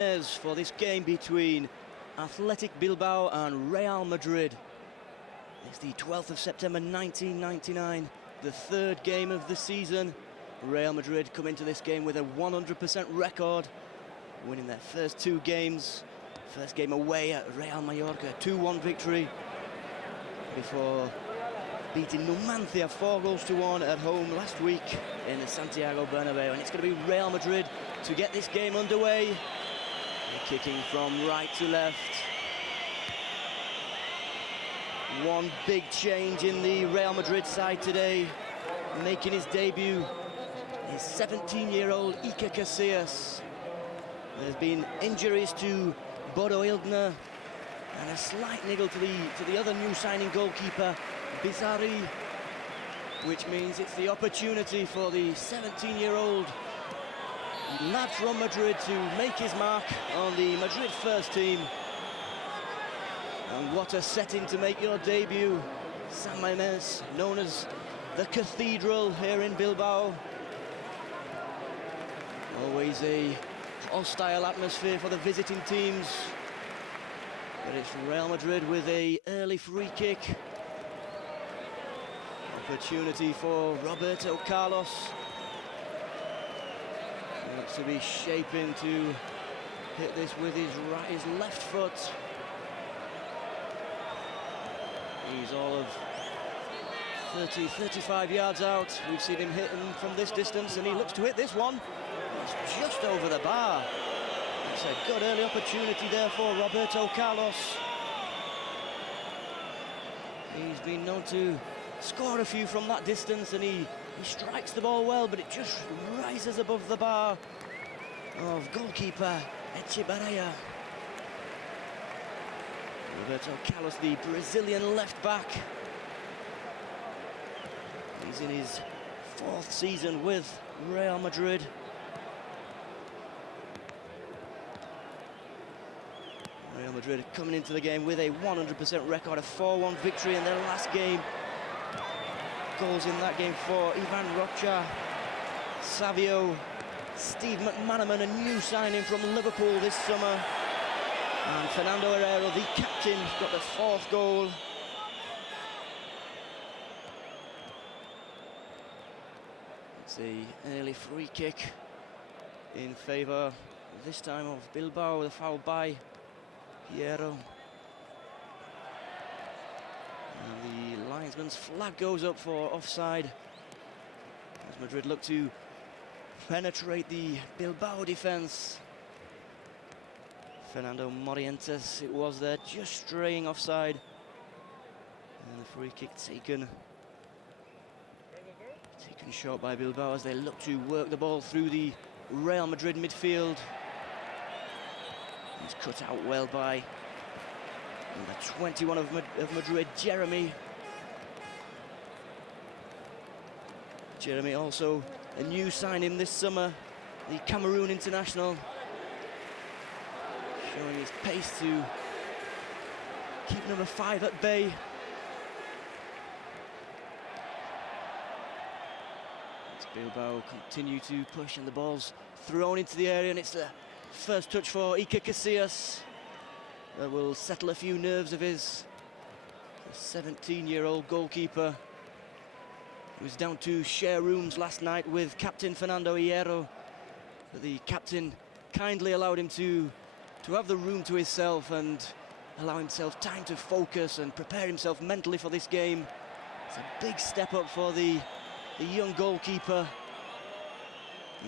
For this game between Athletic Bilbao and Real Madrid. It's the 12th of September 1999, the third game of the season. Real Madrid come into this game with a 100% record, winning their first two games. First game away at Real Mallorca, 2-1 victory, before beating Numancia 4-1 at home last week in the Santiago Bernabeu. And it's going to be Real Madrid to get this game underway. Kicking from right to left. One big change in the Real Madrid side today, making his debut is 17-year-old Debut Casillas. There's been injuries to Bodo Illner and a slight niggle to the other new signing goalkeeper, Bizarri, which means it's the opportunity for the 17-year-old lad from Madrid to make his mark on the Madrid first team. And what a setting to make your debut. San Mamés, known as the Cathedral here in Bilbao. Always a hostile atmosphere for the visiting teams. But it's Real Madrid with an early free kick. Opportunity for Roberto Carlos. Looks to be shaping to hit this with his left foot. He's all of 35 yards out. We've seen him hit him from this distance, and he looks to hit this one. It's just over the bar. It's a good early opportunity there for Roberto Carlos. He's been known to score a few from that distance, and he strikes the ball well, but it just rises above the bar of goalkeeper Echevarria. Roberto Carlos, the Brazilian left back. He's in his fourth season with Real Madrid. Real Madrid coming into the game with a 100% record, a 4-1 victory in their last game. Goals in that game for Ivan Rocha, Savio, Steve McManaman, a new signing from Liverpool this summer, and Fernando Herrera, the captain, got the fourth goal. It's an early free kick in favour, this time of Bilbao, the foul by Hierro. And the linesman's flag goes up for offside as Madrid look to penetrate the Bilbao defence. Fernando Morientes, it was there, just straying offside. And the free kick taken short by Bilbao as they look to work the ball through the Real Madrid midfield. It's cut out well by number 21 of Madrid, Jeremy. Jeremy also a new signing this summer, the Cameroon international, showing his pace to keep number 5 at bay. As Bilbao continue to push and the ball's thrown into the area, and it's the first touch for Debut Casillas. That will settle a few nerves of his. The 17-year-old goalkeeper was down to share rooms last night with captain Fernando Hierro. But the captain kindly allowed him to have the room to himself and allow himself time to focus and prepare himself mentally for this game. It's a big step up for the young goalkeeper.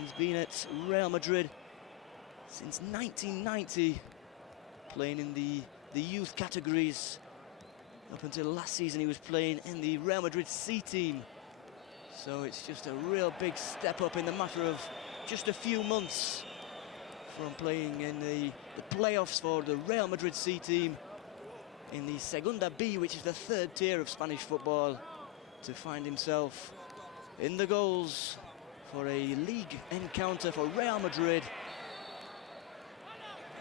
He's been at Real Madrid since 1990, playing in the youth categories. Up until last season, he was playing in the Real Madrid C team. So it's just a real big step up in the matter of just a few months from playing in the playoffs for the Real Madrid C team in the Segunda B, which is the third tier of Spanish football, to find himself in the goals for a league encounter for Real Madrid.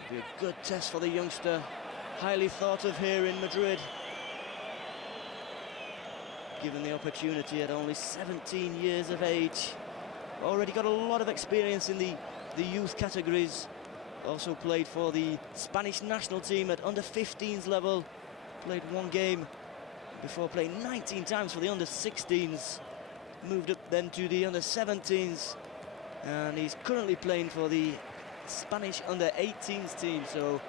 It'll be a good test for the youngster, highly thought of here in Madrid. Given the opportunity at only 17 years of age, already got a lot of experience in the youth categories, Also played for the Spanish national team at under-15s level. Played one game before playing 19 times for the under-16s. Moved up then to the under-17s. And he's currently playing for the Spanish under-18s team, so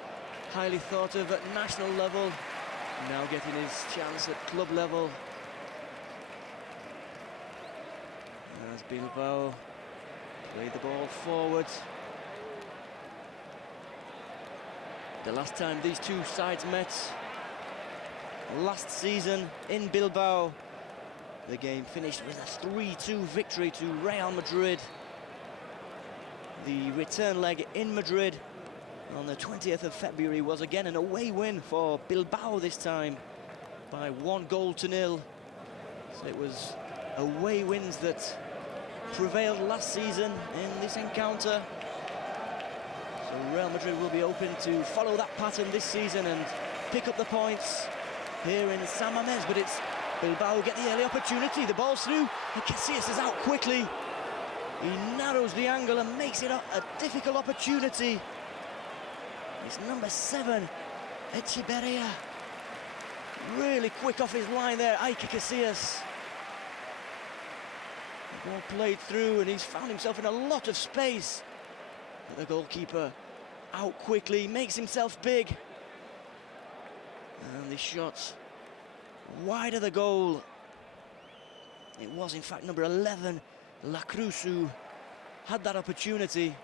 highly thought of at national level. Now getting his chance at club level. As Bilbao played the ball forward. The last time these two sides met, last season in Bilbao, the game finished with a 3-2 victory to Real Madrid. The return leg in Madrid on the 20th of February was again an away win for Bilbao, this time by 1-0. So it was away wins that prevailed last season in this encounter. So Real Madrid will be open to follow that pattern this season and pick up the points here in San Mamés, but it's Bilbao who get the early opportunity. The ball's through, and Casillas is out quickly. He narrows the angle and makes it a difficult opportunity. It's number 7, Echeverria. Really quick off his line there, Casillas. The ball played through, and he's found himself in a lot of space. But the goalkeeper out quickly, makes himself big. And the shot wide of the goal. It was, in fact, number 11, La Cruz, who had that opportunity.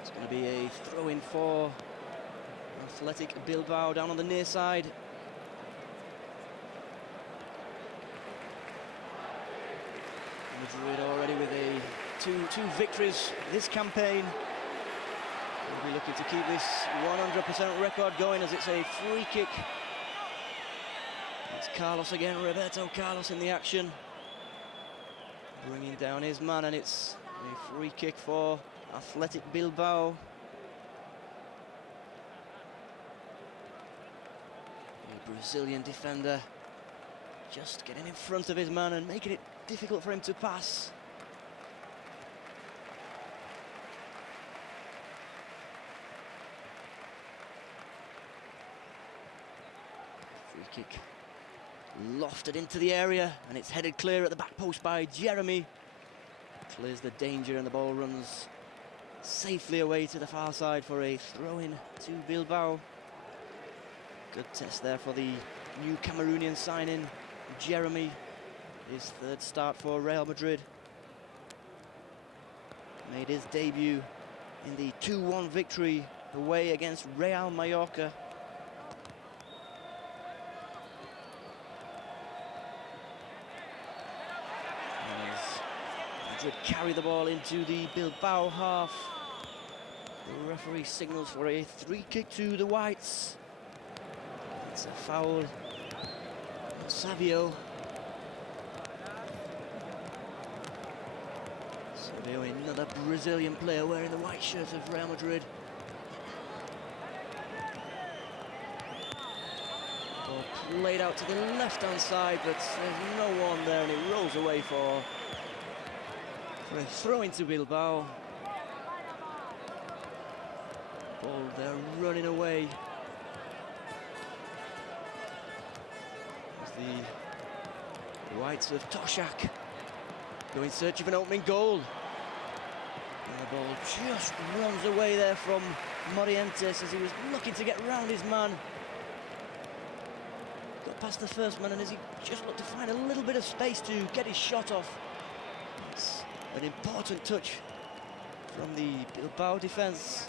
It's going to be a throw-in for Athletic Bilbao down on the near side. Madrid already with two victories this campaign. We'll be looking to keep this 100% record going as it's a free kick. It's Carlos again, Roberto Carlos in the action. Bringing down his man, and it's a free kick for Athletic Bilbao. The Brazilian defender just getting in front of his man and making it difficult for him to pass. Free kick lofted into the area, and it's headed clear at the back post by Jeremy. Clears the danger, and the ball runs safely away to the far side for a throw-in to Bilbao. Good test there for the new Cameroonian signing, Jeremy. His third start for Real Madrid. Made his debut in the 2-1 victory away against Real Mallorca. As Madrid carry the ball into the Bilbao half, the referee signals for a free kick to the Whites. It's a foul. Savio, another Brazilian player wearing the white shirt of Real Madrid. Ball played out to the left-hand side, but there's no one there, and it rolls away for a throw into Bilbao. Ball there running away. As the Whites of Toshak go in search of an opening goal. And the ball just runs away there from Morientes as he was looking to get round his man. Got past the first man, and as he just looked to find a little bit of space to get his shot off. It's an important touch from the Bilbao defence.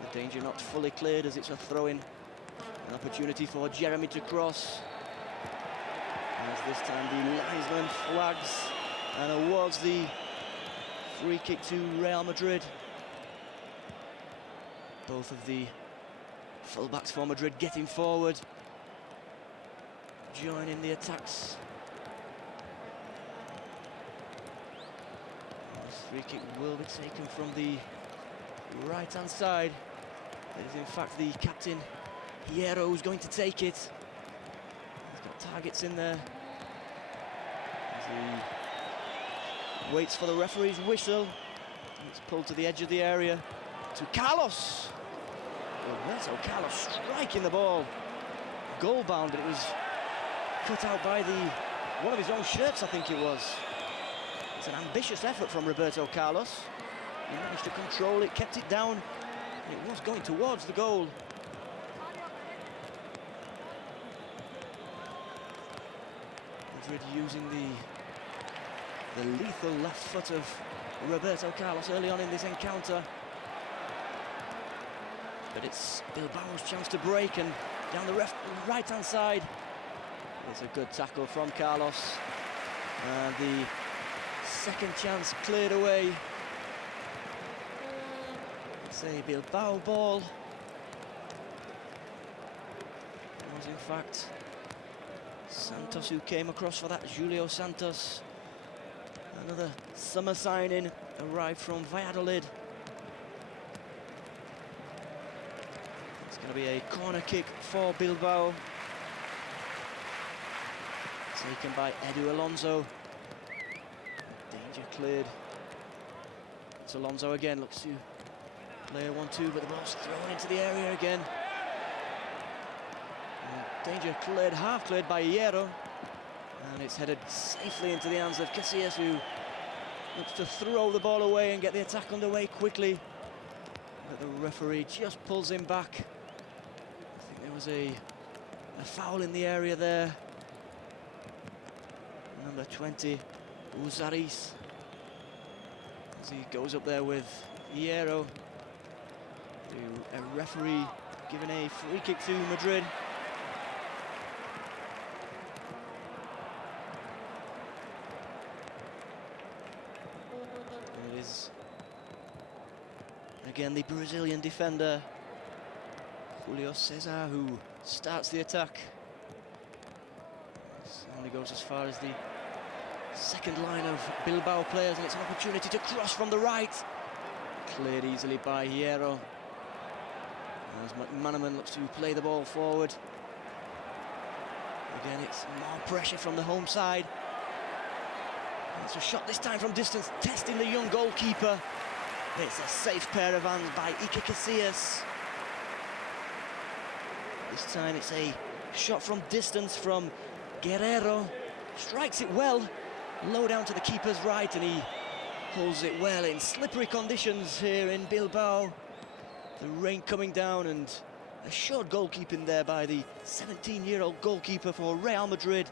The danger not fully cleared as it's a throw-in. An opportunity for Jeremy to cross. As this time the linesman flags and awards the free kick to Real Madrid. Both of the fullbacks for Madrid getting forward, joining the attacks. This free kick will be taken from the right-hand side. It is in fact the captain, Hierro, who's going to take it. He's got targets in there. As he waits for the referee's whistle. It's pulled to the edge of the area to Carlos. Roberto Carlos striking the ball. Goal bound, but it was cut out by one of his own shirts, I think it was. It's an ambitious effort from Roberto Carlos. He managed to control it, kept it down, and it was going towards the goal. Madrid using the lethal left foot of Roberto Carlos early on in this encounter. But it's Bilbao's chance to break, and down the right-hand side. It's a good tackle from Carlos. And the second chance cleared away. It's a Bilbao ball. It was in fact Santos who came across for that, Julio Santos. Another summer signing arrived from Valladolid. It's going to be a corner kick for Bilbao. Taken by Edu Alonso. Danger cleared. It's Alonso again, looks to play a 1-2, but the ball's thrown into the area again. Danger cleared, half cleared by Hierro. And it's headed safely into the hands of Casillas, who looks to throw the ball away and get the attack underway quickly. But the referee just pulls him back. I think there was a foul in the area there. Number 20, Uzaris, as he goes up there with Hierro. A referee giving a free kick to Madrid. And it is again the Brazilian defender, Julio Cesar, who starts the attack. Only goes as far as the second line of Bilbao players, and it's an opportunity to cross from the right. Cleared easily by Hierro. As McManaman looks to play the ball forward. Again, it's more pressure from the home side. And it's a shot this time from distance, testing the young goalkeeper. It's a safe pair of hands by Iker Casillas. This time it's a shot from distance from Guerrero. Strikes it well, low down to the keeper's right, and he holds it well in slippery conditions here in Bilbao. The rain coming down, and assured goalkeeping there by the 17-year-old goalkeeper for Real Madrid,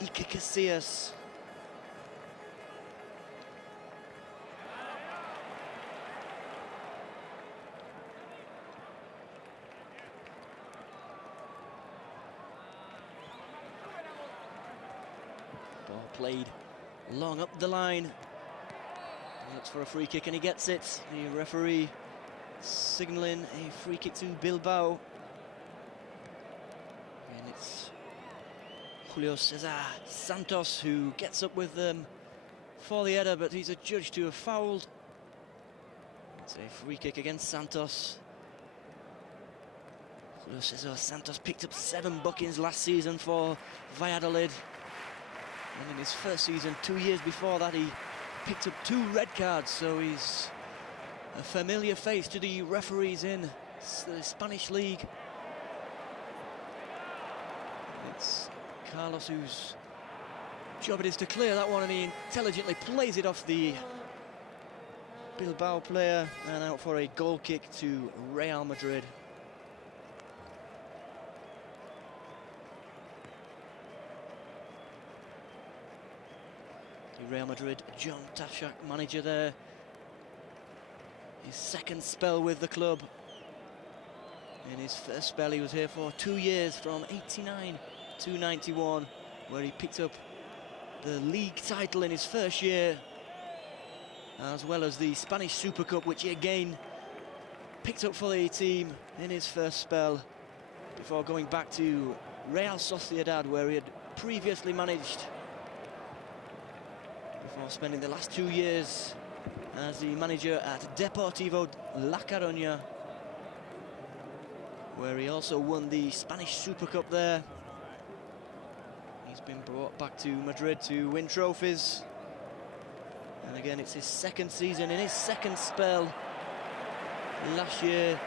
Iker Casillas. Ball played long up the line. He looks for a free kick and he gets it. The referee signalling a free kick to Bilbao. And it's Julio Cesar Santos who gets up with them for the header, but he's adjudged to have fouled. It's a free kick against Santos. Julio Cesar Santos picked up 7 bookings last season for Valladolid. And in his first season, 2 years before that, he picked up 2 red cards, so he's a familiar face to the referees in the Spanish league. It's Carlos whose job it is to clear that one, and he intelligently plays it off the Bilbao player and out for a goal kick to Real Madrid. Real Madrid, John Tafshak, manager there. His second spell with the club. In his first spell, he was here for 2 years, from 89 to 91, where he picked up the league title in his first year, as well as the Spanish Super Cup, which he again picked up for the team in his first spell, before going back to Real Sociedad, where he had previously managed, before spending the last 2 years as the manager at Deportivo La Coruña, where he also won the Spanish Super Cup there. He's been brought back to Madrid to win trophies. And again, it's his second season, in his second spell. Last year,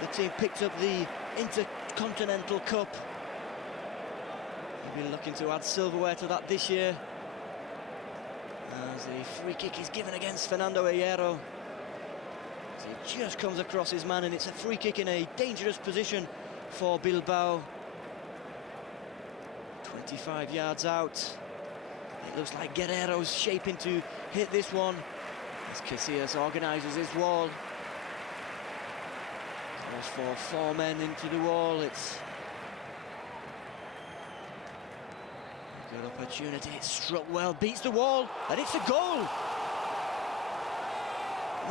the team picked up the Intercontinental Cup. They'll be looking to add silverware to that this year. As the free kick is given against Fernando Hierro. As he just comes across his man, and it's a free kick in a dangerous position for Bilbao. 25 yards out. It looks like Guerrero's shaping to hit this one as Casillas organises his wall. Goes for 4 men into the wall. It's a good opportunity. It's struck well, beats the wall, and it's a goal.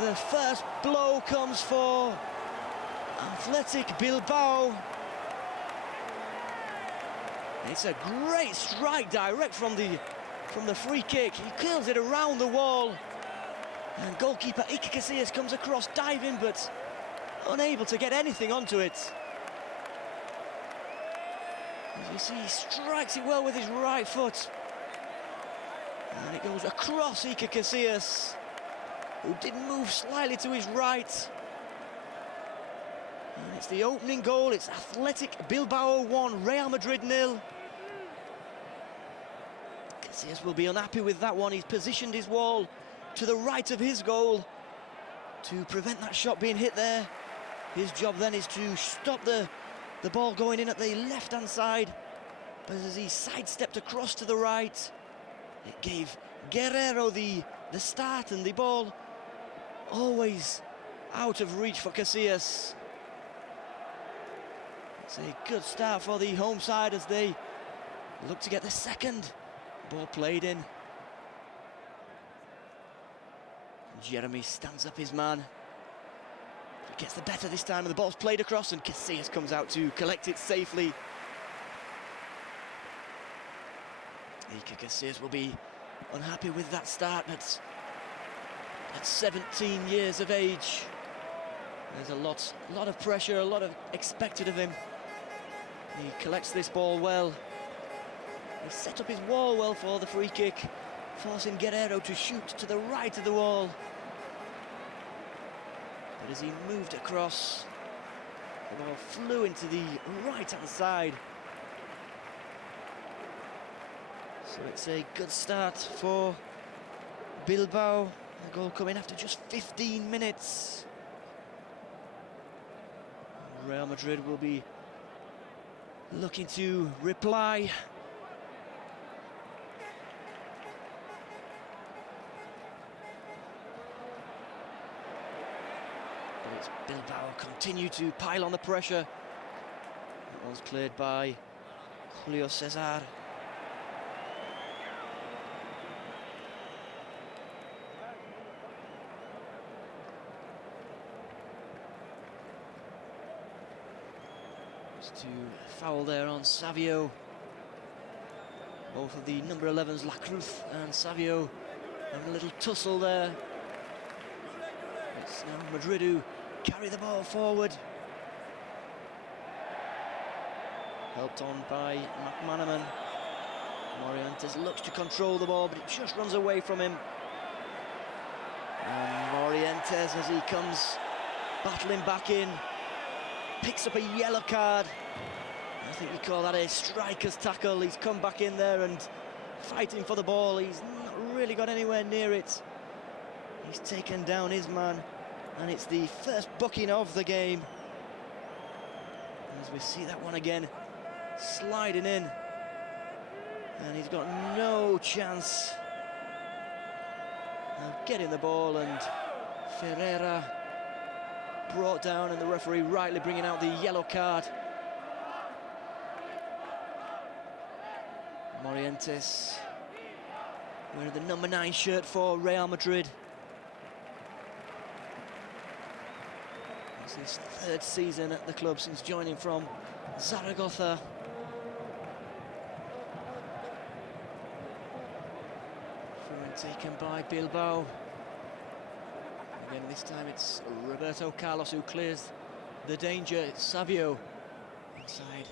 The first blow comes for Athletic Bilbao. It's a great strike direct from the free kick. He kills it around the wall. And goalkeeper Iker Casillas comes across diving, but unable to get anything onto it. As you see, he strikes it well with his right foot. And it goes across Iker Casillas, who did move slightly to his right. And it's the opening goal. It's Athletic Bilbao 1, Real Madrid 0. Casillas will be unhappy with that one. He's positioned his wall to the right of his goal to prevent that shot being hit there. His job then is to stop the ball going in at the left-hand side. But as he sidestepped across to the right, it gave Guerrero the start, and the ball always out of reach for Casillas. It's a good start for the home side as they look to get the second. Ball played in. Jeremy stands up his man. He gets the better this time, and the ball's played across, and Casillas comes out to collect it safely. Iker Casillas will be unhappy with that start, but at 17 years of age, there's a lot of pressure, a lot of expected of him. He collects this ball well. He set up his wall well for the free kick, forcing Guerrero to shoot to the right of the wall. But as he moved across, the ball flew into the right-hand side. So it's a good start for Bilbao. The goal coming after just 15 minutes. Real Madrid will be looking to reply. But it's Bilbao continue to pile on the pressure. That was cleared by Julio Cesar. To foul there on Savio. Both of the number 11s, La Cruz and Savio, having a little tussle there. It's now Madrid who carry the ball forward. Helped on by McManaman. Morientes looks to control the ball, but it just runs away from him. And Morientes, as he comes battling back in, picks up a yellow card. I think you call that a striker's tackle. He's come back in there and fighting for the ball. He's not really got anywhere near it. He's taken down his man, and it's the first booking of the game. As we see that one again, sliding in, and he's got no chance of getting the ball, and Ferreira brought down, and the referee rightly bringing out the yellow card. Morientes wearing the number 9 shirt for Real Madrid. It's his 3rd season at the club since joining from Zaragoza. Through and taken by Bilbao. Again, this time it's Roberto Carlos who clears the danger. It's Savio inside.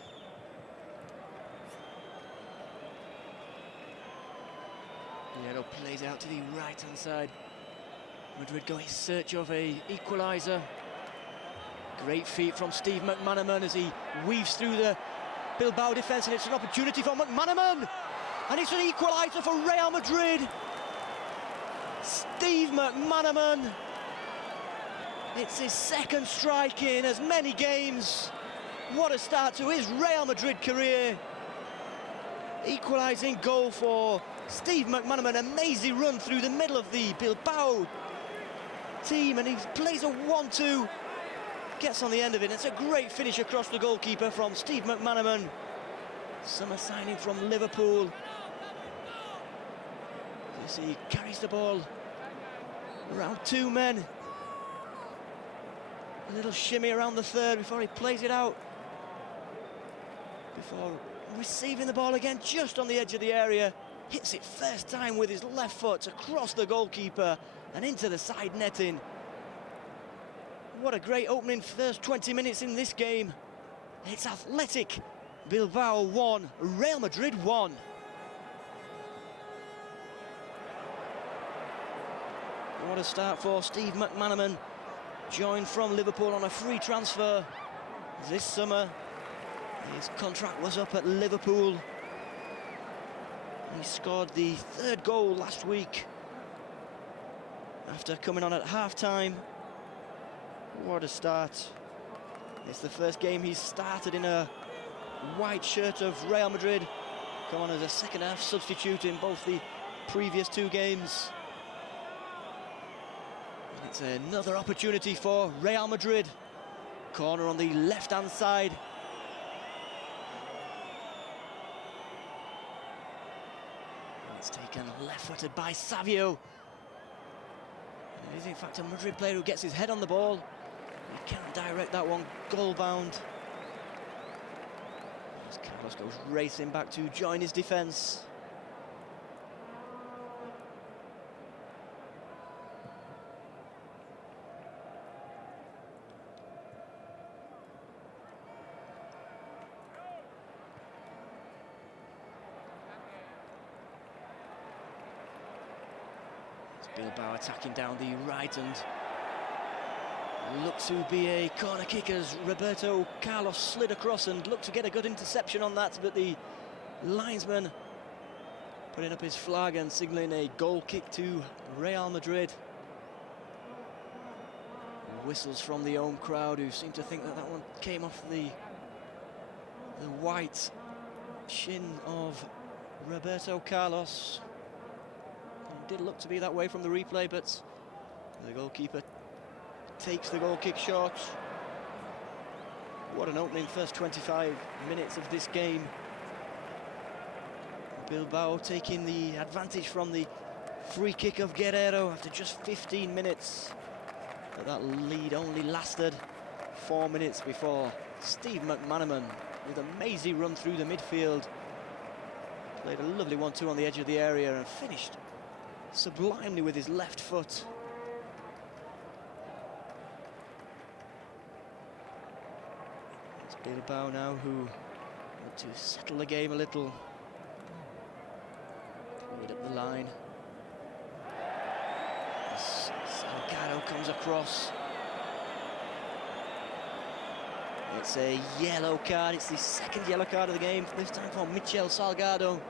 Piero plays out to the right-hand side. Madrid go in search of a equaliser. Great feat from Steve McManaman as he weaves through the Bilbao defence, and it's an opportunity for McManaman! And it's an equaliser for Real Madrid! Steve McManaman! It's his second strike in as many games. What a start to his Real Madrid career. Equalising goal for Steve McManaman. Amazing run through the middle of the Bilbao team, and he plays a 1-2. Gets on the end of it. It's a great finish across the goalkeeper from Steve McManaman. Summer signing from Liverpool. As he carries the ball around two men. A little shimmy around the third before he plays it out. Before receiving the ball again just on the edge of the area. Hits it first time with his left foot across the goalkeeper and into the side netting. What a great opening first 20 minutes in this game. It's Athletic Bilbao 1, Real Madrid 1. What a start for Steve McManaman. Joined from Liverpool on a free transfer this summer. His contract was up at Liverpool. He scored the third goal last week after coming on at half-time. What a start. It's the first game he's started in a white shirt of Real Madrid. Come on as a second-half substitute in both the previous two games. It's another opportunity for Real Madrid. Corner on the left-hand side. It's taken left-footed by Savio. It is in fact a Madrid player who gets his head on the ball. He can't direct that one goal-bound. As Carlos goes racing back to join his defence. Bilbao attacking down the right and looked to be a corner kick as Roberto Carlos slid across and looked to get a good interception on that, but the linesman putting up his flag and signalling a goal kick to Real Madrid. Whistles from the home crowd, who seem to think that that one came off the white shin of Roberto Carlos. Did look to be that way from the replay, but the goalkeeper takes the goal kick short. What an opening first 25 minutes of this game. Bilbao taking the advantage from the free kick of Guerrero after just 15 minutes. But that lead only lasted 4 minutes before Steve McManaman, with an amazing run through the midfield, played a lovely 1-2 on the edge of the area and finished sublimely with his left foot. It's Bilbao now who want to settle the game a little. Put it up the line. Salgado comes across. It's a yellow card. It's the second yellow card of the game, this time for Michel Salgado.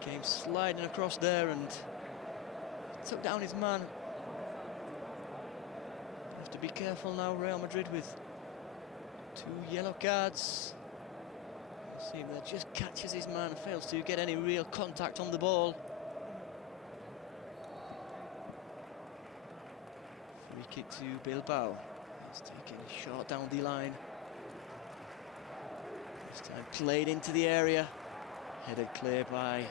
Came sliding across there and took down his man. Have to be careful now, Real Madrid, with 2 yellow cards. See if that just catches his man and fails to get any real contact on the ball. Free kick to Bilbao. It's taken short down the line. This time played into the area. Headed clear by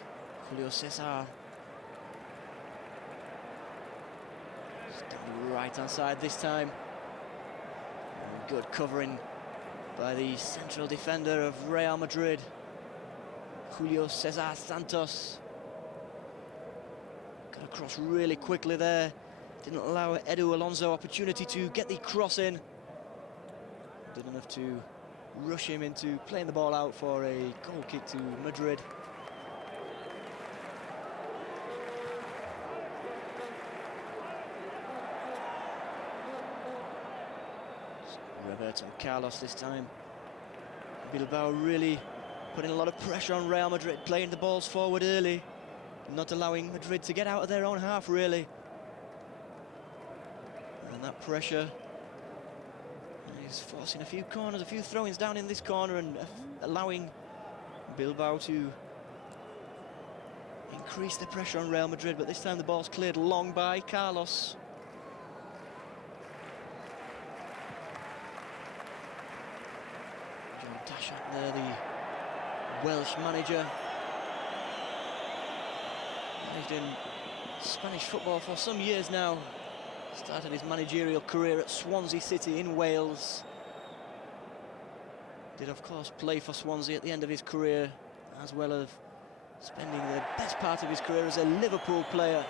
Julio Cesar. Down the right-hand side this time. And good covering by the central defender of Real Madrid, Julio Cesar Santos. Got across really quickly there. Didn't allow Edu Alonso opportunity to get the cross in. Didn't have to rush him into playing the ball out for a goal kick to Madrid. Roberto Carlos this time. Bilbao really putting a lot of pressure on Real Madrid, playing the balls forward early, not allowing Madrid to get out of their own half, really. And that pressure is forcing a few corners, a few throw-ins down in this corner, and allowing Bilbao to increase the pressure on Real Madrid. But this time the ball's cleared long by Carlos. Tashak there, the Welsh manager. He's in Spanish football for some years now. Started his managerial career at Swansea City in Wales. Did, of course, play for Swansea at the end of his career, as well as spending the best part of his career as a Liverpool player,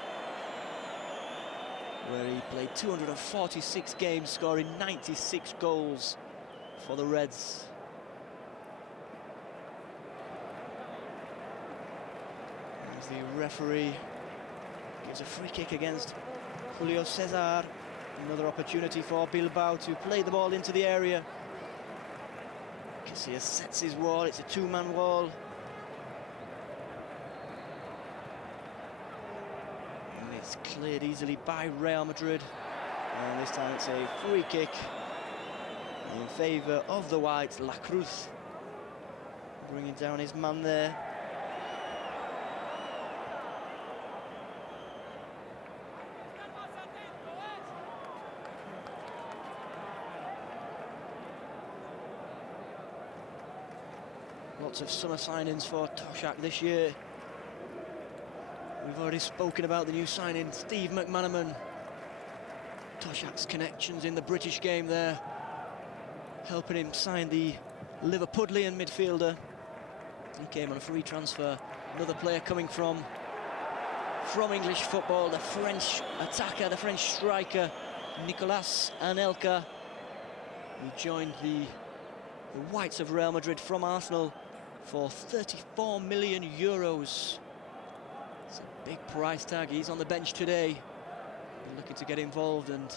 where he played 246 games, scoring 96 goals for the Reds. As the referee gives a free kick against Julio Cesar. Another opportunity for Bilbao to play the ball into the area. Casillas sets his wall, it's a two-man wall. And it's cleared easily by Real Madrid. And this time it's a free kick in favour of the Whites. La Cruz bringing down his man there. Lots of summer signings for Toshak this year. We've already spoken about the new signing, Steve McManaman. Toshak's connections in the British game there, helping him sign the Liverpudlian midfielder. He came on a free transfer. Another player coming from English football, the French attacker, the French striker, Nicolas Anelka. He joined the Whites of Real Madrid from Arsenal for 34 million euros. It's a big price tag. He's on the bench today, looking to get involved and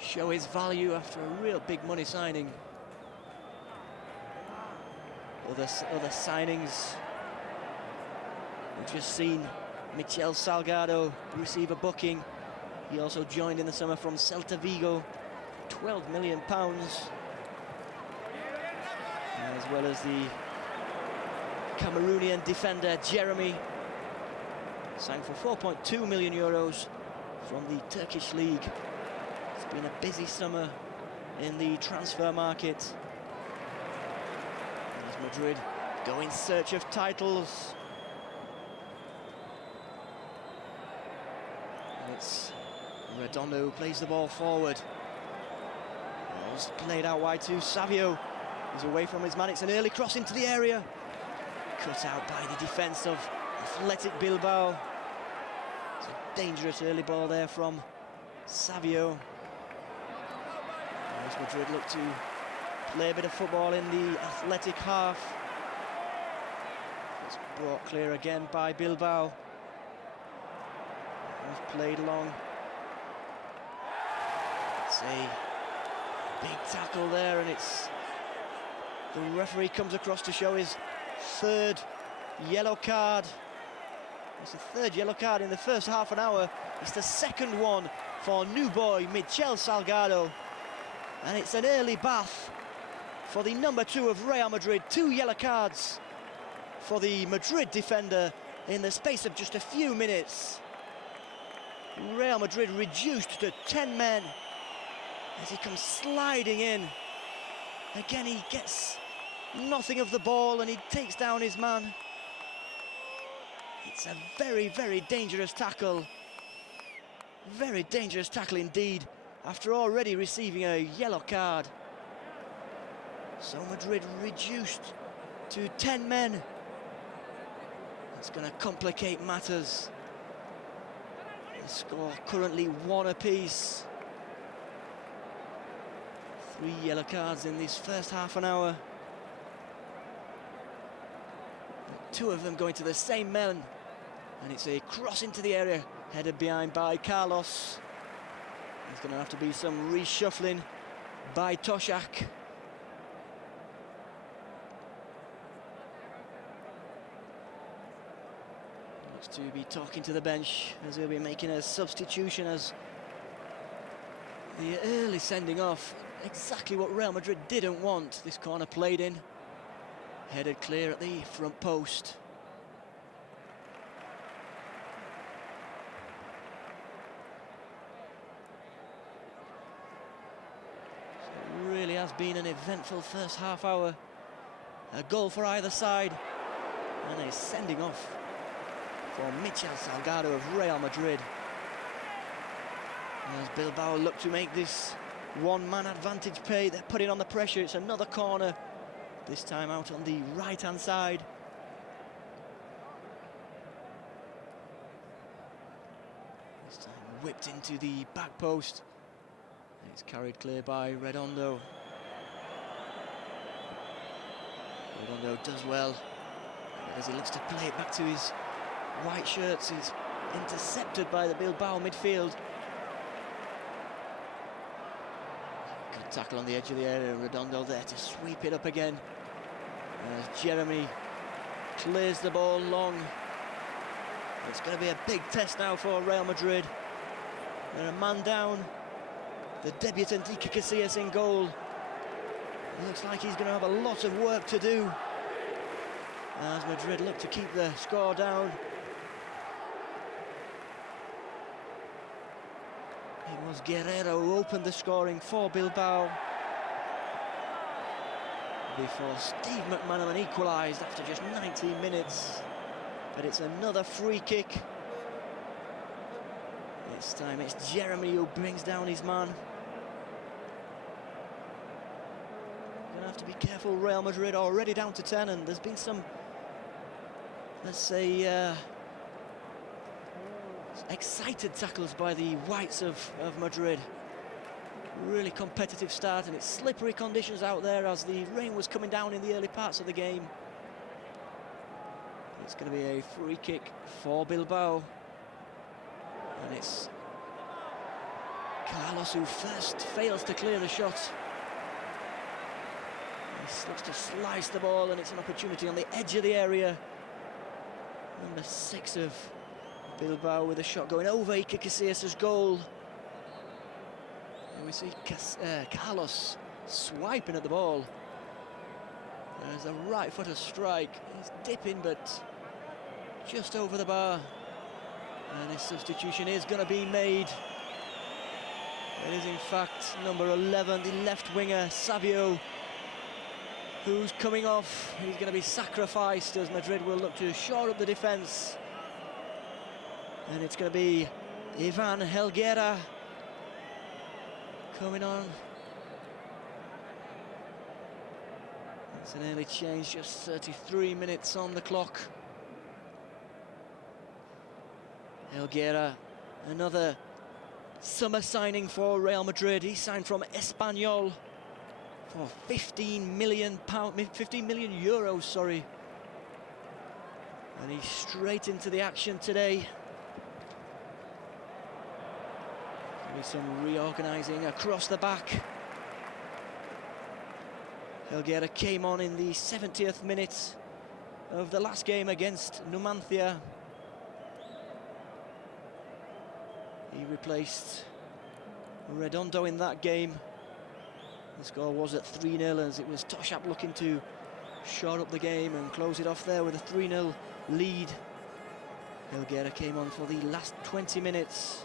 show his value after a real big money signing. Other signings, we've just seen Michel Salgado receive a booking. He also joined in the summer from Celta Vigo, £12 million, as well as the Cameroonian defender Jeremy, signed for 4.2 million euros from the Turkish league. It's been a busy summer in the transfer market, as Madrid go in search of titles. And it's Redondo who plays the ball forward. Ball's played out wide to Savio. He's away from his man. It's an early cross into the area. Cut out by the defence of Athletic Bilbao. It's a dangerous early ball there from Savio. As Madrid look to play a bit of football in the Athletic half. It's brought clear again by Bilbao. It's played long. It's a big tackle there, and it's the referee comes across to show his third yellow card. It's the third yellow card in the first half an hour. It's the second one for new boy Michel Salgado, and it's an early bath for the number 2 of Real Madrid. 2 yellow cards for the Madrid defender in the space of just a few minutes. Real Madrid reduced to 10 men as he comes sliding in. Again, he gets nothing of the ball and he takes down his man. It's a very, very dangerous tackle. Very dangerous tackle indeed, after already receiving a yellow card. So Madrid reduced to 10 men. It's going to complicate matters The score currently 1 apiece. 3 yellow cards in this first half an hour. 2 of them going to the same men. And it's a cross into the area, headed behind by Carlos. There's going to have to be some reshuffling by Toshak. Looks to be talking to the bench as he'll be making a substitution, as the early sending off, exactly what Real Madrid didn't want. This corner played in, headed clear at the front post. Really has been an eventful first half hour. A goal for either side, and a sending off for Michel Salgado of Real Madrid. As Bilbao look to make this one-man advantage pay, they're putting on the pressure. It's another corner, this time out on the right-hand side. This time whipped into the back post. It's carried clear by Redondo. Redondo does well as he looks to play it back to his white shirts. He's intercepted by the Bilbao midfield. Good tackle on the edge of the area. Redondo there to sweep it up again as Jeremy clears the ball long. It's going to be a big test now for Real Madrid. They're a man down. The debutant Debut Casillas in goal. It looks like he's going to have a lot of work to do as Madrid look to keep the score down. It was Guerrero who opened the scoring for Bilbao before Steve McManaman equalised after just 19 minutes. But it's another free kick. This time it's Jeremy who brings down his man. Gonna have to be careful. Real Madrid already down to 10, and there's been some, let's say, excited tackles by the whites of Madrid. Really competitive start, and it's slippery conditions out there as the rain was coming down in the early parts of the game. It's going to be a free kick for Bilbao, and it's Carlos who first fails to clear the shot. He looks to slice the ball, and it's an opportunity on the edge of the area. Number 6 of Bilbao with a shot going over Iker Casillas' goal. And we see Carlos swiping at the ball. There's a right footer strike. He's dipping, but just over the bar. And his substitution is going to be made. It is in fact number 11, the left winger, Savio, who's coming off. He's going to be sacrificed as Madrid will look to shore up the defence. And it's going to be Ivan Helguera coming on. It's an early change, just 33 minutes on the clock. Helguera, another summer signing for Real Madrid. He signed from Espanyol for €15 million, sorry. And he's straight into the action today. With some reorganising across the back. Helguera came on in the 70th minute of the last game against Numancia. He replaced Redondo in that game. The score was at 3-0 as it was Toshak looking to shore up the game and close it off there with a 3-0 lead. Helguera came on for the last 20 minutes.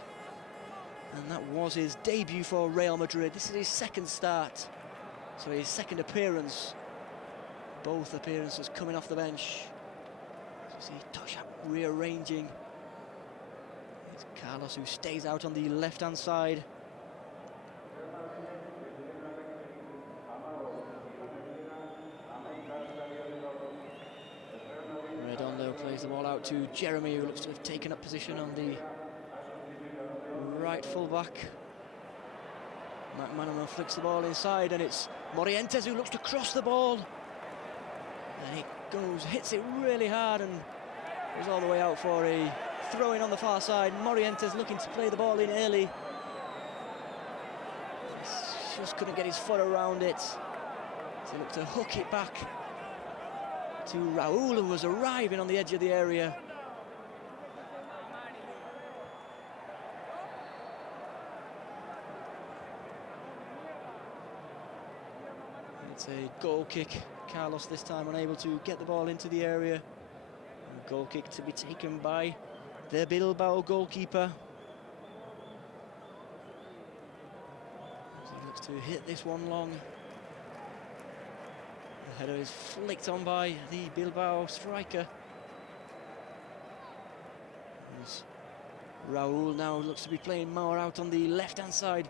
And that was his debut for Real Madrid. This is his second start, so his second appearance. Both appearances coming off the bench. You see Toshak rearranging. It's Carlos who stays out on the left-hand side. Redondo plays the ball out to Jeremy, who looks to have taken up position on the right full-back. McManaman flicks the ball inside, and it's Morientes who looks to cross the ball. And it goes, hits it really hard, and goes all the way out for a throw-in on the far side. Morientes looking to play the ball in early. Just couldn't get his foot around it. So he looked to hook it back to Raul, who was arriving on the edge of the area. It's a goal kick. Carlos this time unable to get the ball into the area. A goal kick to be taken by the Bilbao goalkeeper. As he looks to hit this one long. The header is flicked on by the Bilbao striker. As Raul now looks to be playing more out on the left-hand side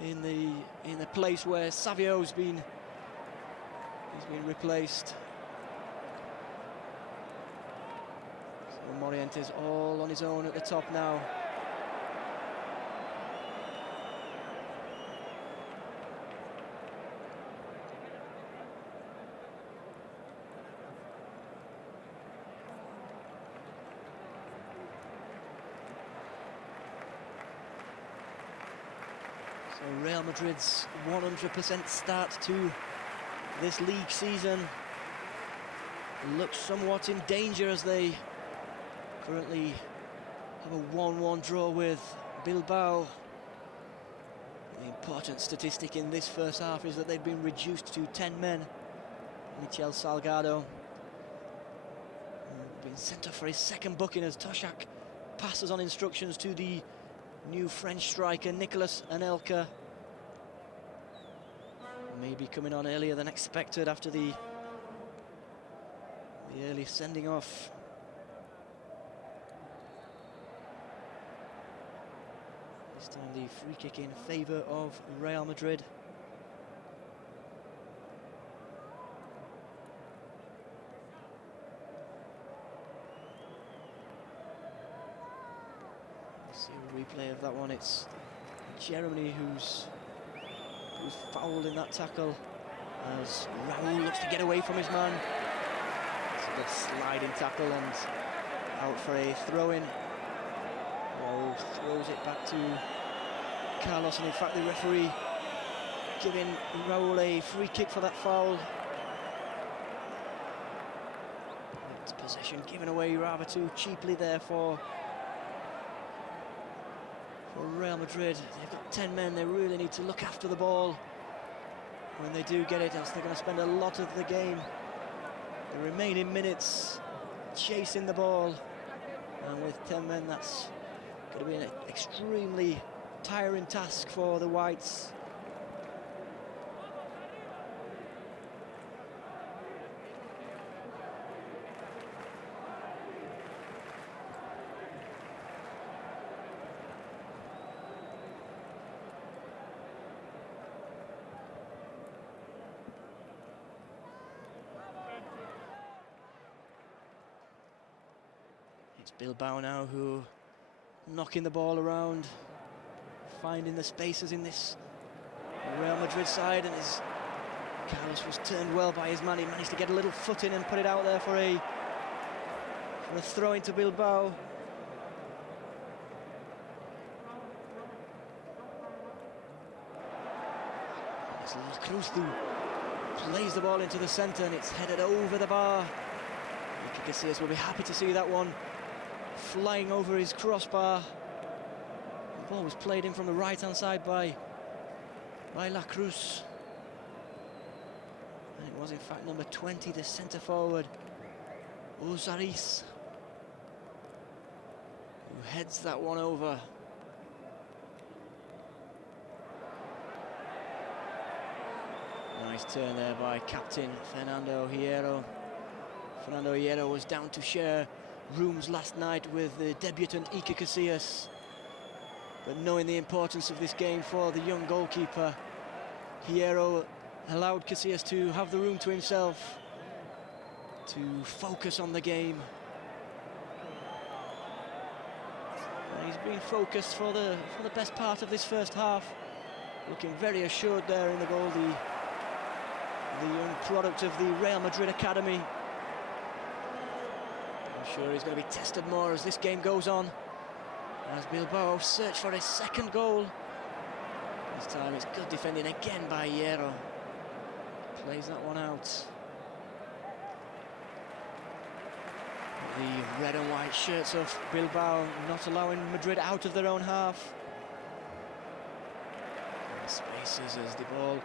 in the place where Savio's been. He's been replaced. So Morientes all on his own at the top now. So Real Madrid's 100% start to this league season looks somewhat in danger as they currently have a 1-1 draw with Bilbao. The important statistic in this first half is that they've been reduced to 10 men. Michel Salgado been sent off for his second booking as Toshak passes on instructions to the new French striker Nicolas Anelka. Maybe coming on earlier than expected after the early sending off. This time the free kick in favour of Real Madrid. Let's see a replay of that one. It's Jeremy who's fouled in that tackle as Raul looks to get away from his man. It's a sliding tackle and out for a throw-in. Raul throws it back to Carlos, and in fact the referee giving Raul a free kick for that foul. It's possession given away rather too cheaply there for Real Madrid. They've got 10 men, they really need to look after the ball when they do get it, else they're going to spend a lot of the game, the remaining minutes, chasing the ball. And with 10 men, that's going to be an extremely tiring task for the Whites. It's Bilbao now who are knocking the ball around, finding the spaces in this Real Madrid side, and as Carlos was turned well by his man, he managed to get a little foot in and put it out there for a throw into Bilbao. It's La Cruz who plays the ball into the centre, and it's headed over the bar. Casillas will be happy to see that one flying over his crossbar. The ball was played in from the right-hand side by La Cruz. And it was in fact number 20, the centre forward, Ozariz, who heads that one over. Nice turn there by captain Fernando Hierro. Fernando Hierro was down to share rooms last night with the debutant Iker Casillas. But knowing the importance of this game for the young goalkeeper, Hierro allowed Casillas to have the room to himself, to focus on the game. And He's been focused for the best part of this first half. Looking very assured there in the goal, the young product of the Real Madrid academy. I'm sure he's going to be tested more as this game goes on, as Bilbao search for his second goal. This time it's good defending again by Hierro. Plays that one out. The red and white shirts of Bilbao not allowing Madrid out of their own half. Spaces as the ball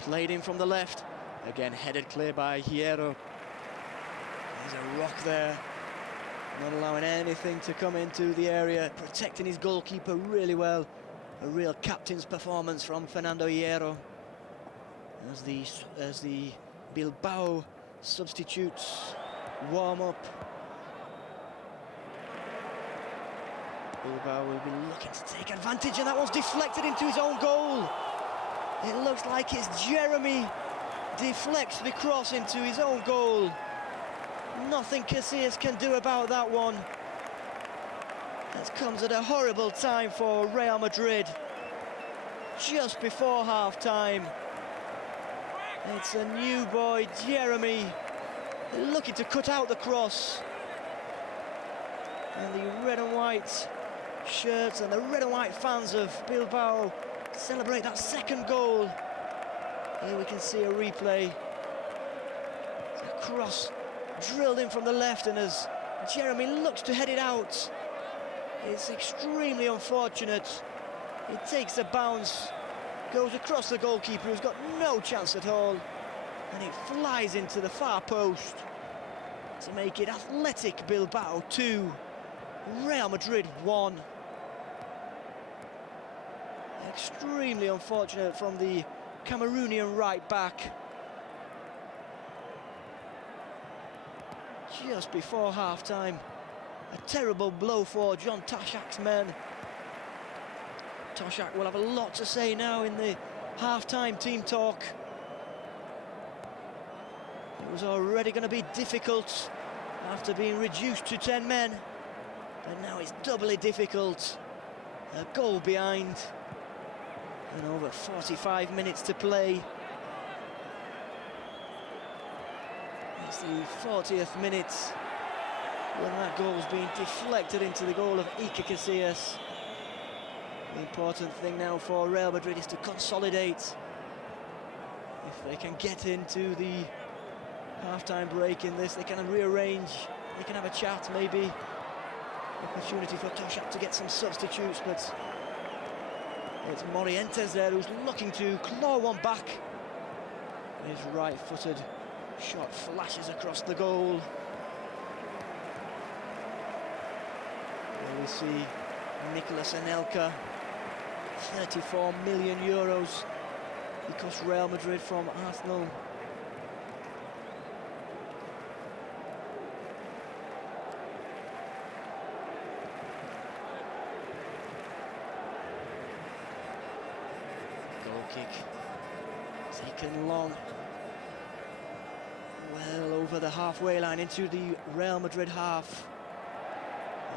played in from the left. Again headed clear by Hierro. There's a rock there. Not allowing anything to come into the area. Protecting his goalkeeper really well. A real captain's performance from Fernando Hierro. As the Bilbao substitutes warm up. Bilbao will be looking to take advantage, and that one's deflected into his own goal. It looks like it's Jeremy deflects the cross into his own goal. Nothing Casillas can do about that one. That comes at a horrible time for Real Madrid. Just before half-time. It's a new boy, Jeremy, looking to cut out the cross. And the red and white shirts and the red and white fans of Bilbao celebrate that second goal. Here we can see a replay. It's a cross drilled in from the left, and as Jeremy looks to head it out, it's extremely unfortunate. It takes a bounce, goes across the goalkeeper, who's got no chance at all, and it flies into the far post to make it Athletic Bilbao 2, Real Madrid 1. Extremely unfortunate from the Cameroonian right back. Just before half-time, a terrible blow for John Toshak's men. Toshak will have a lot to say now in the half-time team talk. It was already going to be difficult after being reduced to 10 men, but now it's doubly difficult. A goal behind and over 45 minutes to play. It's the 40th minute when that goal was being deflected into the goal of Iker Casillas. The important thing now for Real Madrid is to consolidate. If they can get into the half-time break in this, they can rearrange, they can have a chat maybe. Opportunity for Toshak to get some substitutes, but it's Morientes there who's looking to claw one back. His right-footed shot flashes across the goal. There we see Nicolas Anelka, 34 million euros. He cost Real Madrid from Arsenal. Goal kick taken long, well over the halfway line into the Real Madrid half.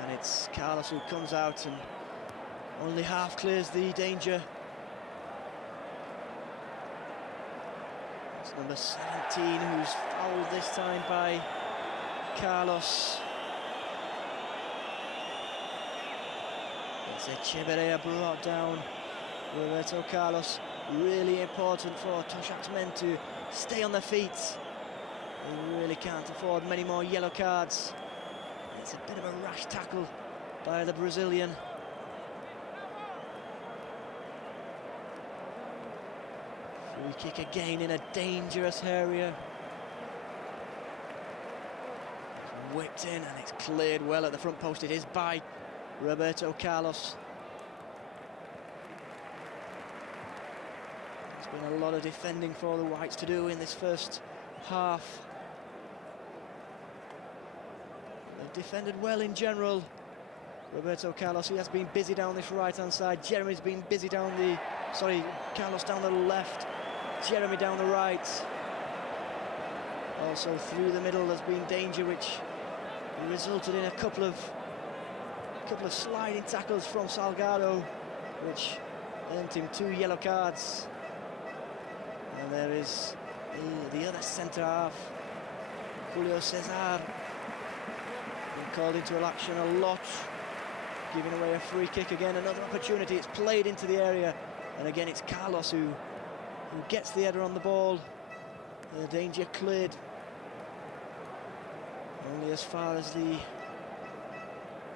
And it's Carlos who comes out and only half clears the danger. It's number 17 who's fouled this time by Carlos. It's Echeverria brought down Roberto Carlos. Really important for Toshak's men to stay on their feet. They really can't afford many more yellow cards. It's a bit of a rash tackle by the Brazilian. Free kick again in a dangerous area. It's whipped in and it's cleared well at the front post. It is by Roberto Carlos. There's been a lot of defending for the Whites to do in this first half. They've defended well in general. Roberto Carlos, he has been busy down this right-hand side. Jeremy's been busy down the... Sorry, Carlos down the left. Jeremy down the right. Also through the middle there's been danger, which resulted in a couple of couple of sliding tackles from Salgado, which earned him 2 yellow cards. And there is the other centre half, Julio Cesar, been called into action a lot, giving away a free kick again. Another opportunity, it's played into the area, and again it's Carlos who gets the header on the ball. The danger cleared only as far as the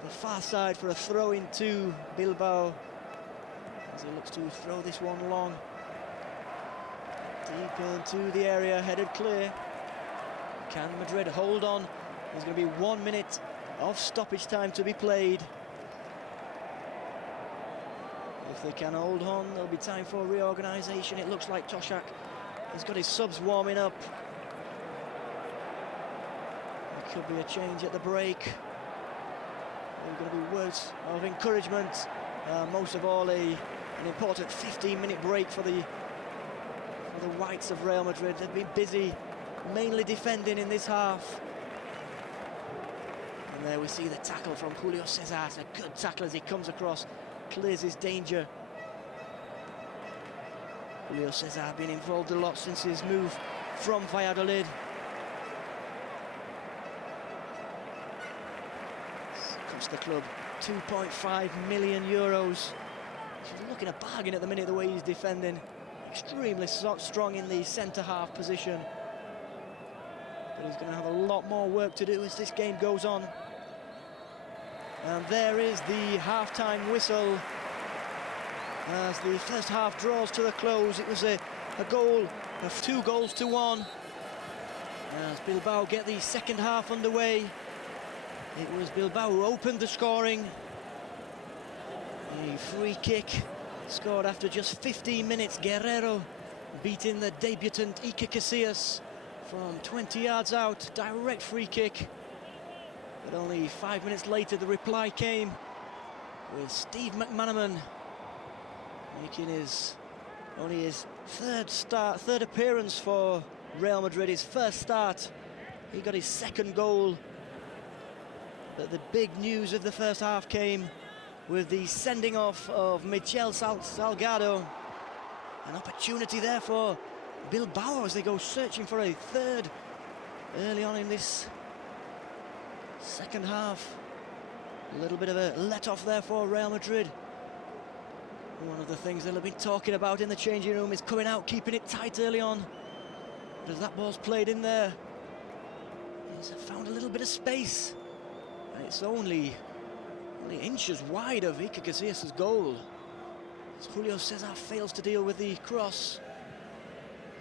far side for a throw into Bilbao, as he looks to throw this one long deep into the area, headed clear. Can Madrid hold on? There's going to be 1 minute of stoppage time to be played. If they can hold on, there'll be time for reorganisation. It looks like Toshak has got his subs warming up. There could be a change at the break. There are going to be words of encouragement. Most of all, an important 15-minute break for the Whites of Real Madrid. They've been busy, mainly defending in this half. And there we see the tackle from Julio Cesar. It's a good tackle as he comes across, clears his danger. Julio Cesar been involved a lot since his move from Valladolid. Cost the club €2.5 million. She's looking a bargain at the minute, the way he's defending. Extremely strong in the centre-half position. But he's going to have a lot more work to do as this game goes on. And there is the half-time whistle as the first half draws to the close. It was a goal of 2 goals to 1. As Bilbao get the second half underway. It was Bilbao who opened the scoring. A free kick scored after just 15 minutes. Guerrero beating the debutant Iker Casillas from 20 yards out. Direct free kick. But only 5 minutes later the reply came with Steve McManaman making only his third appearance for Real Madrid, his first start. He got his second goal. But the big news of the first half came with the sending off of Michel Salgado. An opportunity there for Bilbao as they go searching for a third early on in this second half. A little bit of a let-off there for Real Madrid. One of the things they'll have been talking about in the changing room is coming out, keeping it tight early on. But as that ball's played in there, he's found a little bit of space. And it's only inches wide of Iker Casillas' goal. As Julio Cesar fails to deal with the cross.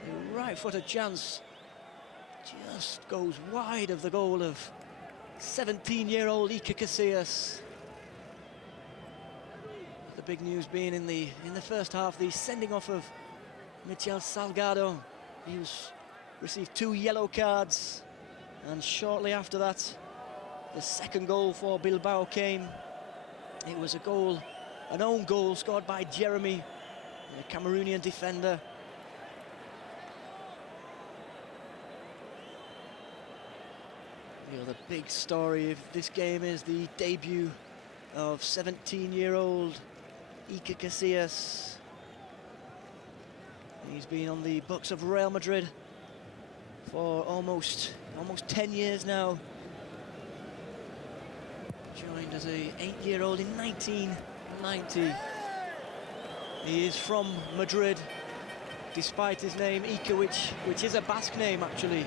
The right-footed chance just goes wide of the goal of 17-year-old Iker Casillas. The big news being in the first half, the sending off of Michel Salgado. He received 2 yellow cards, and shortly after that, the second goal for Bilbao came. It was an own goal scored by Jeremy, the Cameroonian defender. The big story of this game is the debut of 17-year-old Iker Casillas. He's been on the books of Real Madrid for almost 10 years now. Joined as an 8-year-old in 1990. He is from Madrid, despite his name Iker, which is a Basque name actually.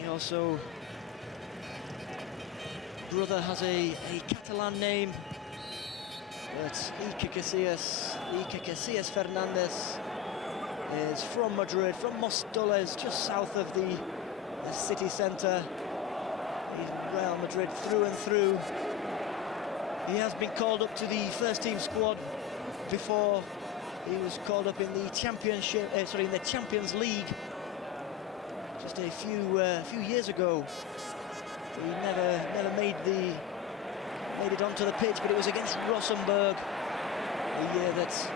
He also, brother has a Catalan name, but Iker Casillas Fernandez is from Madrid, from Mostoles, just south of the city centre. He's Real Madrid through and through. He has been called up to the first team squad before. He was called up in the championship, in the Champions League just a few years ago. He never made it onto the pitch, but it was against Rosenborg, the year that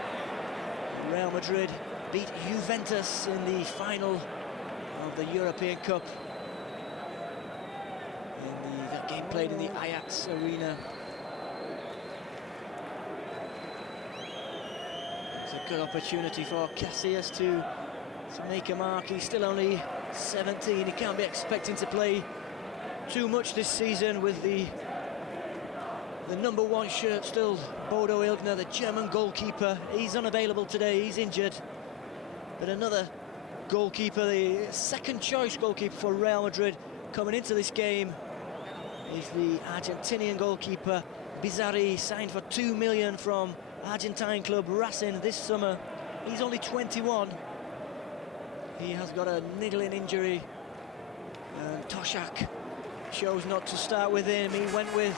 Real Madrid beat Juventus in the final of the European Cup. That game played in the Ajax Arena. Good opportunity for Casillas to make a mark. He's still only 17. He can't be expecting to play too much this season with the number 1 shirt still. Bodo Illgner, the German goalkeeper, he's unavailable today, he's injured. But another goalkeeper, the second choice goalkeeper for Real Madrid coming into this game is the Argentinian goalkeeper Bizzarri, signed for 2 million from Argentine club Racing this summer. He's only 21. He has got a niggling injury, and Toshak chose not to start with him. He went with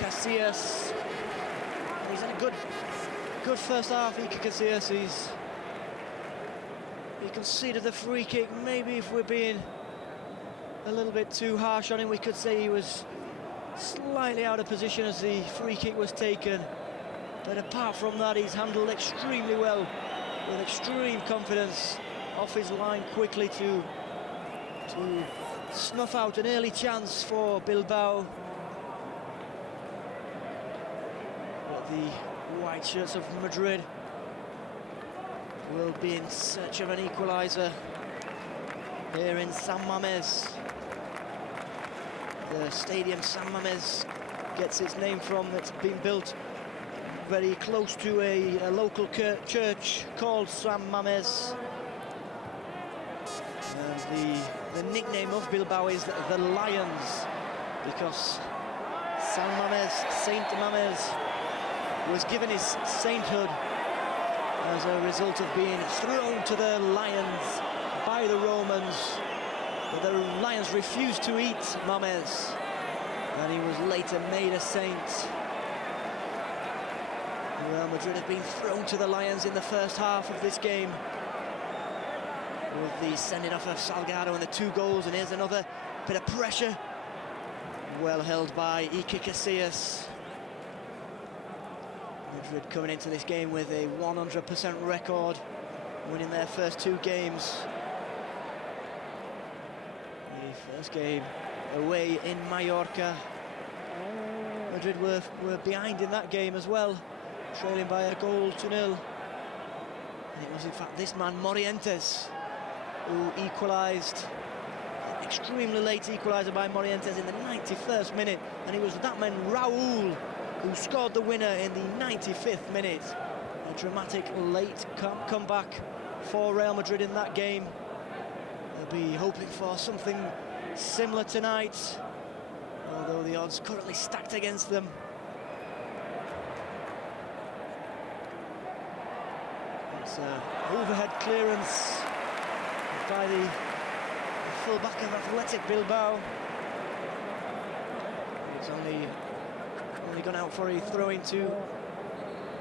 Casillas. He's had a good first half. Iker Casillas, he conceded the free kick. Maybe if we're being a little bit too harsh on him, we could say he was slightly out of position as the free kick was taken. But apart from that, he's handled extremely well, with extreme confidence, off his line quickly to snuff out an early chance for Bilbao. But the white shirts of Madrid will be in search of an equaliser here in San Mamés. The stadium San Mamés gets its name from, it's been built very close to a local church called San Mamés. And the nickname of Bilbao is the Lions, because San Mamés, Saint Mamés, was given his sainthood as a result of being thrown to the lions by the Romans. But the lions refused to eat Mamés, and he was later made a saint. Real Madrid have been thrown to the lions in the first half of this game, with the sending off of Salgado and the 2 goals. And here's another bit of pressure, well held by Iker Casillas. Madrid coming into this game with a 100% record, winning their first 2 games. The first game away in Mallorca. Madrid were behind in that game as well, trailing by a goal to 0. And it was in fact this man, Morientes, who equalised. Extremely late equaliser by Morientes in the 91st minute, and it was that man, Raúl, who scored the winner in the 95th minute. A dramatic late comeback for Real Madrid in that game. They'll be hoping for something similar tonight, although the odds currently stacked against them. It's an overhead clearance by the full-back of Athletic Bilbao. It's only gone out for a throw-in to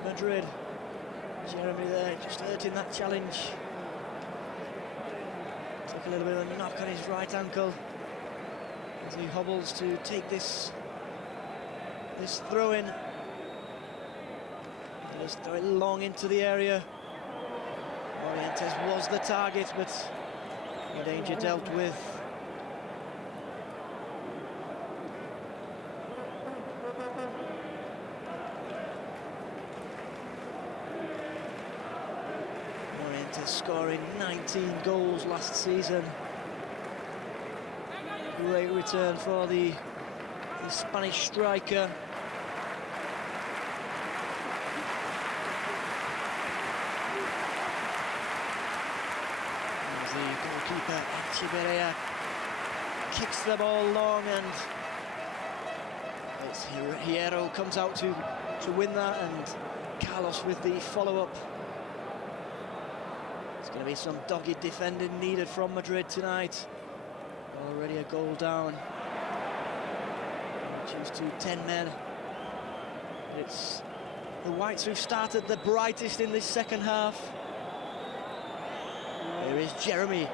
Madrid. Jeremy there just hurting that challenge. Took a little bit of a knock on his right ankle as he hobbles to take this throw-in. Just throw it long into the area. Morientes was the target, but the danger dealt with. Morientes scoring 19 goals last season. Great return for the Spanish striker. Goalkeeper Echeverria kicks the ball long, and it's Hierro comes out to win that, and Carlos with the follow-up. It's going to be some dogged defending needed from Madrid tonight. Already a goal down, reduced to 10 men. It's the Whites who started the brightest in this second half. Here is Jeremy,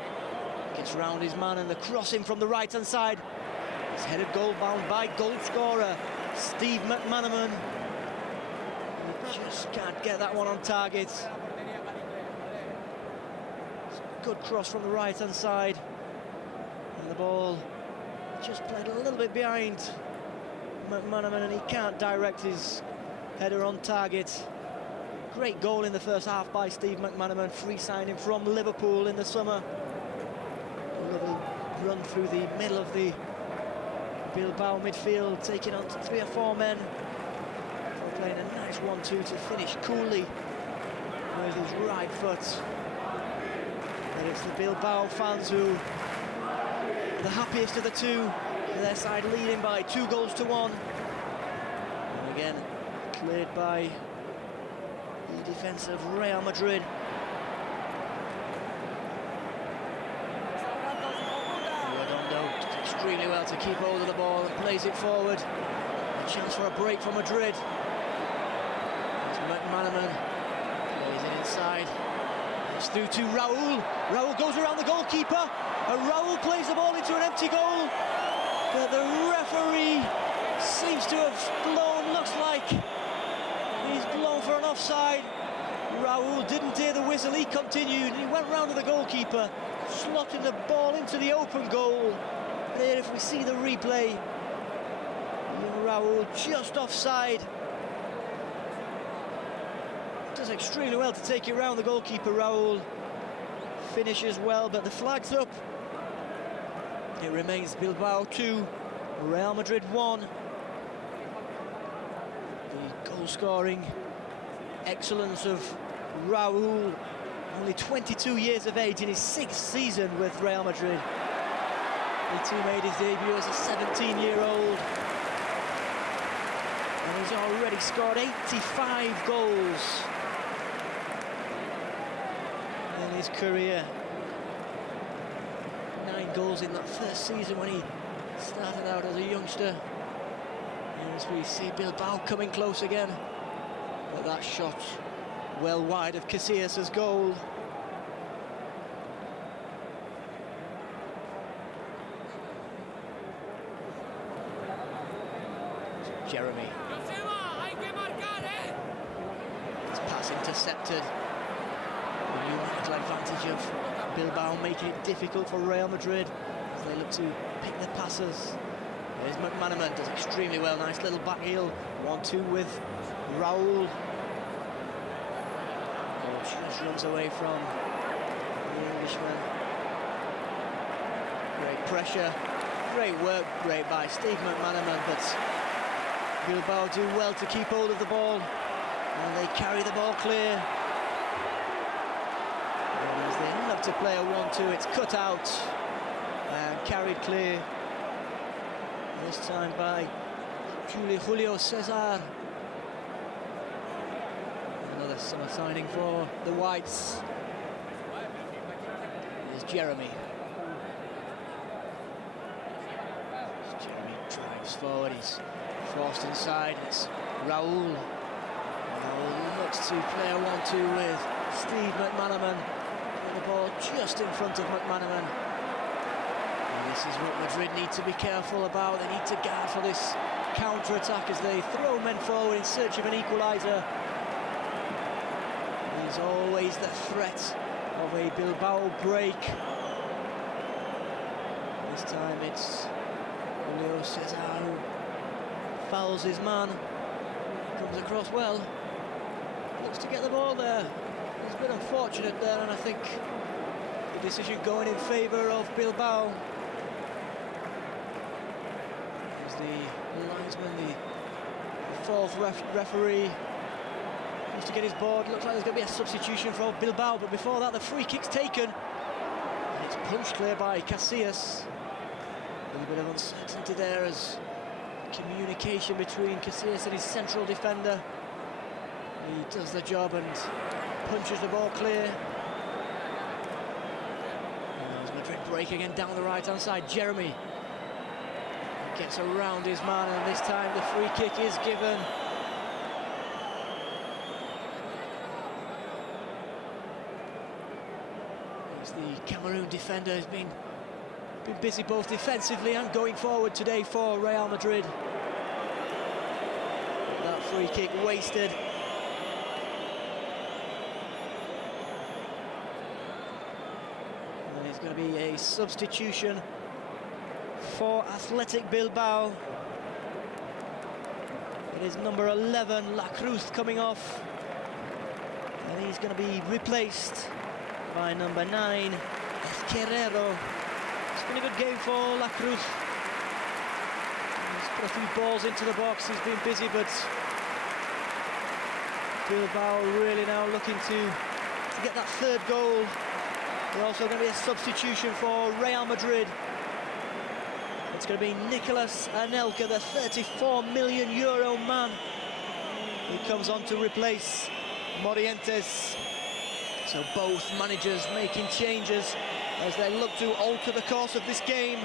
gets round his man, and the crossing from the right-hand side. It's headed goal-bound by goal scorer Steve McManaman. Just can't get that one on target. Good cross from the right-hand side, and the ball just played a little bit behind McManaman, and he can't direct his header on target. Great goal in the first half by Steve McManaman, free signing from Liverpool in the summer. A little run through the middle of the Bilbao midfield, taking on 3 or 4 men. Playing a nice 1-2 to finish coolly with his right foot. And it's the Bilbao fans who are the happiest of the two. Their side leading by 2 goals to 1. And again, cleared by the defence of Real Madrid. Redondo does extremely well to keep hold of the ball and plays it forward. A chance for a break for Madrid. McManaman plays it inside. It's through to Raul. Raul goes around the goalkeeper. And Raul plays the ball into an empty goal. But the referee seems to have blown, looks like he's blown for an offside. Raul didn't hear the whistle, he continued. He went round to the goalkeeper, slotting the ball into the open goal. There, if we see the replay, Raul just offside. Does extremely well to take it round the goalkeeper. Raul finishes well, but the flag's up. It remains Bilbao 2, Real Madrid 1. The goal-scoring excellence of Raul, only 22 years of age, in his 6th season with Real Madrid. He too made his debut as a 17-year-old. And he's already scored 85 goals in his career. 9 goals in that first season when he started out as a youngster. And as we see Bilbao coming close again, but that shot well wide of Casillas' goal. Jeremy. His pass intercepted. The numerical advantage of Bilbao making it difficult for Real Madrid as they look to pick the passes. There's McManaman, does extremely well. Nice little back heel. 1-2 with Raul. Oh, just runs away from the Englishman. Great pressure. Great work rate by Steve McManaman, but Bilbao do well to keep hold of the ball. And they carry the ball clear. And as they love to play a 1-2, it's cut out and carried clear. This time by Julio Cesar. Another summer signing for the Whites. Here's Jeremy. As Jeremy drives forward, he's forced inside. It's Raul. Raul looks to play a 1-2 with Steve McManaman. And the ball just in front of McManaman. This is what Madrid need to be careful about. They need to guard for this counter-attack as they throw men forward in search of an equaliser. There's always the threat of a Bilbao break. This time it's Julio Cesar who fouls his man. Comes across well. Looks to get the ball there. He's been unfortunate there, and I think the decision going in favour of Bilbao. The linesman, the fourth referee, needs to get his board. Looks like there's going to be a substitution for Bilbao, but before that the free kick's taken and it's punched clear by Casillas. A little bit of uncertainty there as communication between Casillas and his central defender. He does the job and punches the ball clear. And as Madrid break again down the right hand side, Jeremy gets around his man, and this time the free kick is given. As the Cameroon defender has been busy both defensively and going forward today for Real Madrid. That free kick wasted. And it's going to be a substitution for Athletic Bilbao. It is number 11, La Cruz, coming off. And he's going to be replaced by number 9, Esquerrero. It's been a good game for La Cruz. He's put a few balls into the box, he's been busy, but Bilbao really now looking to get that third goal. There's also going to be a substitution for Real Madrid. It's going to be Nicolas Anelka, the 34 million euro man, who comes on to replace Morientes. So both managers making changes as they look to alter the course of this game.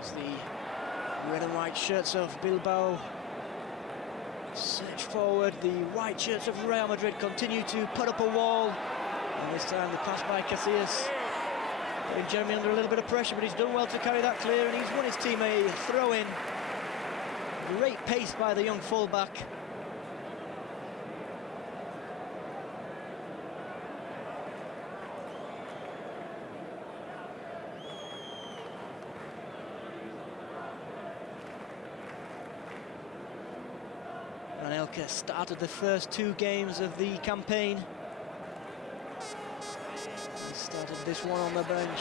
As the red and white shirts of Bilbao search forward, the white shirts of Real Madrid continue to put up a wall. And this time the pass by Casillas, putting Jeremy under a little bit of pressure, but he's done well to carry that clear, and he's won his team a throw-in. Great pace by the young fullback. Anelka started the first 2 games of the campaign. He started this one on the bench.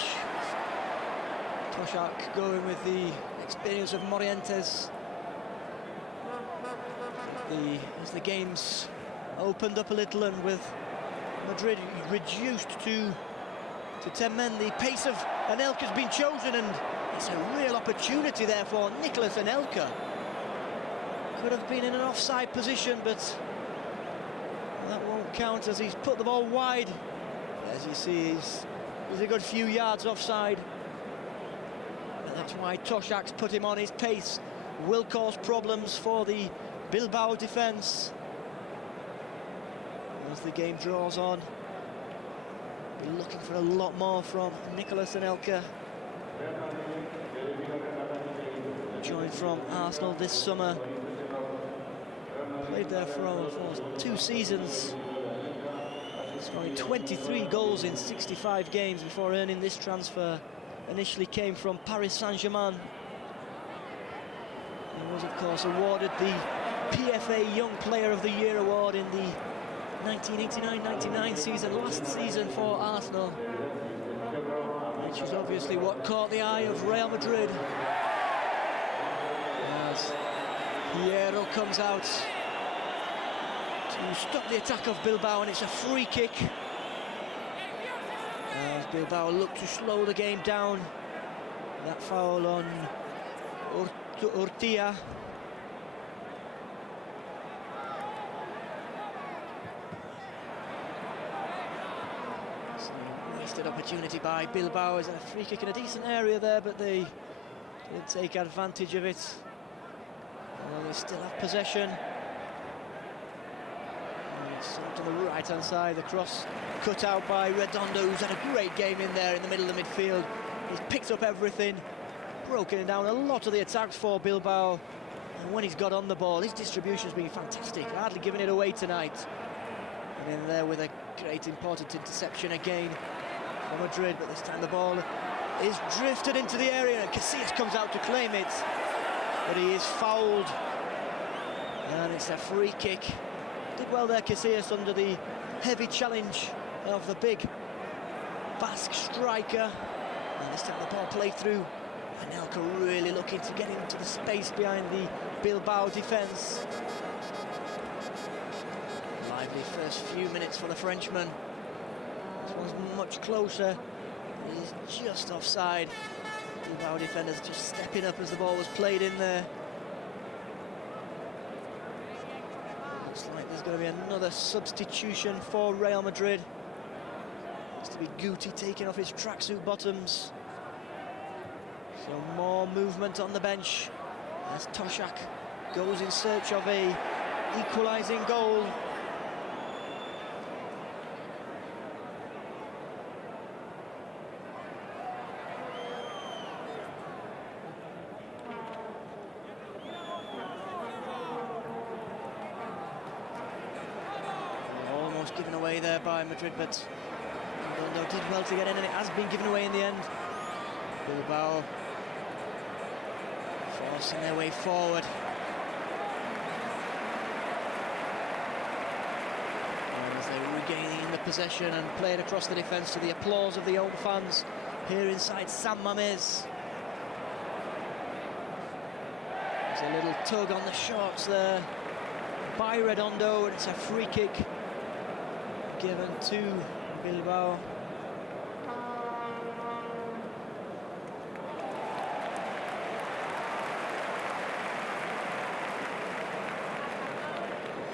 Toshak going with the experience of Morientes. As the games opened up a little, and with Madrid reduced to 10 men, the pace of Anelka's been chosen, and it's a real opportunity there for Nicolas Anelka. Could have been in an offside position, but that won't count as he's put the ball wide. As you see, he's a good few yards offside. And that's why Toshak's put him on. His pace will cause problems for the Bilbao defence. As the game draws on, be looking for a lot more from Nicolas Anelka. Joined from Arsenal this summer. Played there for 2 seasons. Scoring 23 goals in 65 games before earning this transfer. Initially came from Paris Saint-Germain. He was, of course, awarded the PFA Young Player of the Year award in the 1989-99 season, last season for Arsenal. Which is obviously what caught the eye of Real Madrid. As Hierro comes out to stop the attack of Bilbao, and it's a free kick. As Bilbao look to slow the game down. That foul on Urtia. Wasted opportunity by Bilbao. Is a free kick in a decent area there, but they didn't take advantage of it. Well, they still have possession. On the right-hand side, the cross cut out by Redondo, who's had a great game in there in the middle of the midfield. He's picked up everything, broken down a lot of the attacks for Bilbao, and when he's got on the ball, his distribution's been fantastic, hardly giving it away tonight. And in there with a great important interception again for Madrid, but this time the ball is drifted into the area, and Casillas comes out to claim it, but he is fouled, and it's a free kick. Did well there, Casillas, under the heavy challenge of the big Basque striker. And this time the ball played through. Anelka really looking to get into the space behind the Bilbao defence. Lively first few minutes for the Frenchman. This one's much closer. He's just offside. Bilbao defenders just stepping up as the ball was played in there. Looks like there's going to be another substitution for Real Madrid. Looks to be Guti taking off his tracksuit bottoms. So more movement on the bench as Toshak goes in search of a equalising goal. Almost given away there by Madrid, but Redondo did well to get in, and it has been given away in the end. Bilbao forcing their way forward. And as they're regaining the possession and played across the defence to the applause of the home fans here inside San Mamés. There's a little tug on the shorts there by Redondo, and it's a free kick given to Bilbao.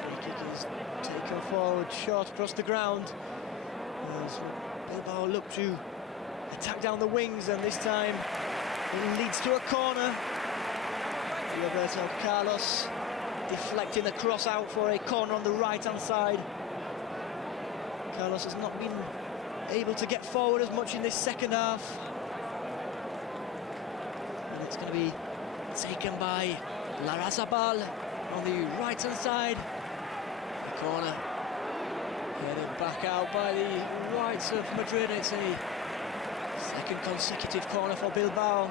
Free kick is taken forward, short across the ground. As Bilbao look to attack down the wings, and this time it leads to a corner. Roberto Carlos deflecting the cross out for a corner on the right-hand side. Carlos has not been able to get forward as much in this second half. And it's going to be taken by Larrazabal on the right-hand side. The corner headed back out by the whites of Madrid. It's a second consecutive corner for Bilbao.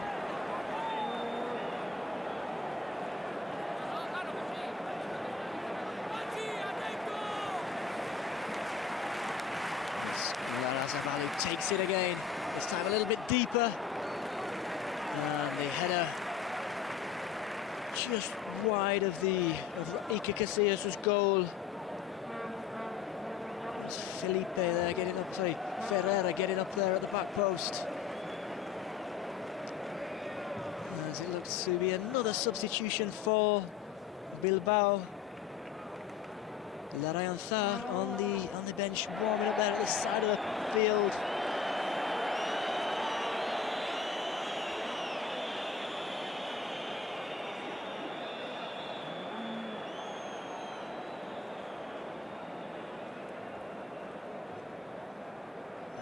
Larrazabal takes it again, this time a little bit deeper. And the header just wide of Iker Casillas' goal. It's Felipe there getting up, sorry, Ferreira getting up there at the back post. As it looks to be another substitution for Bilbao. Larrayanzar on the bench, warming up there at the side of the field.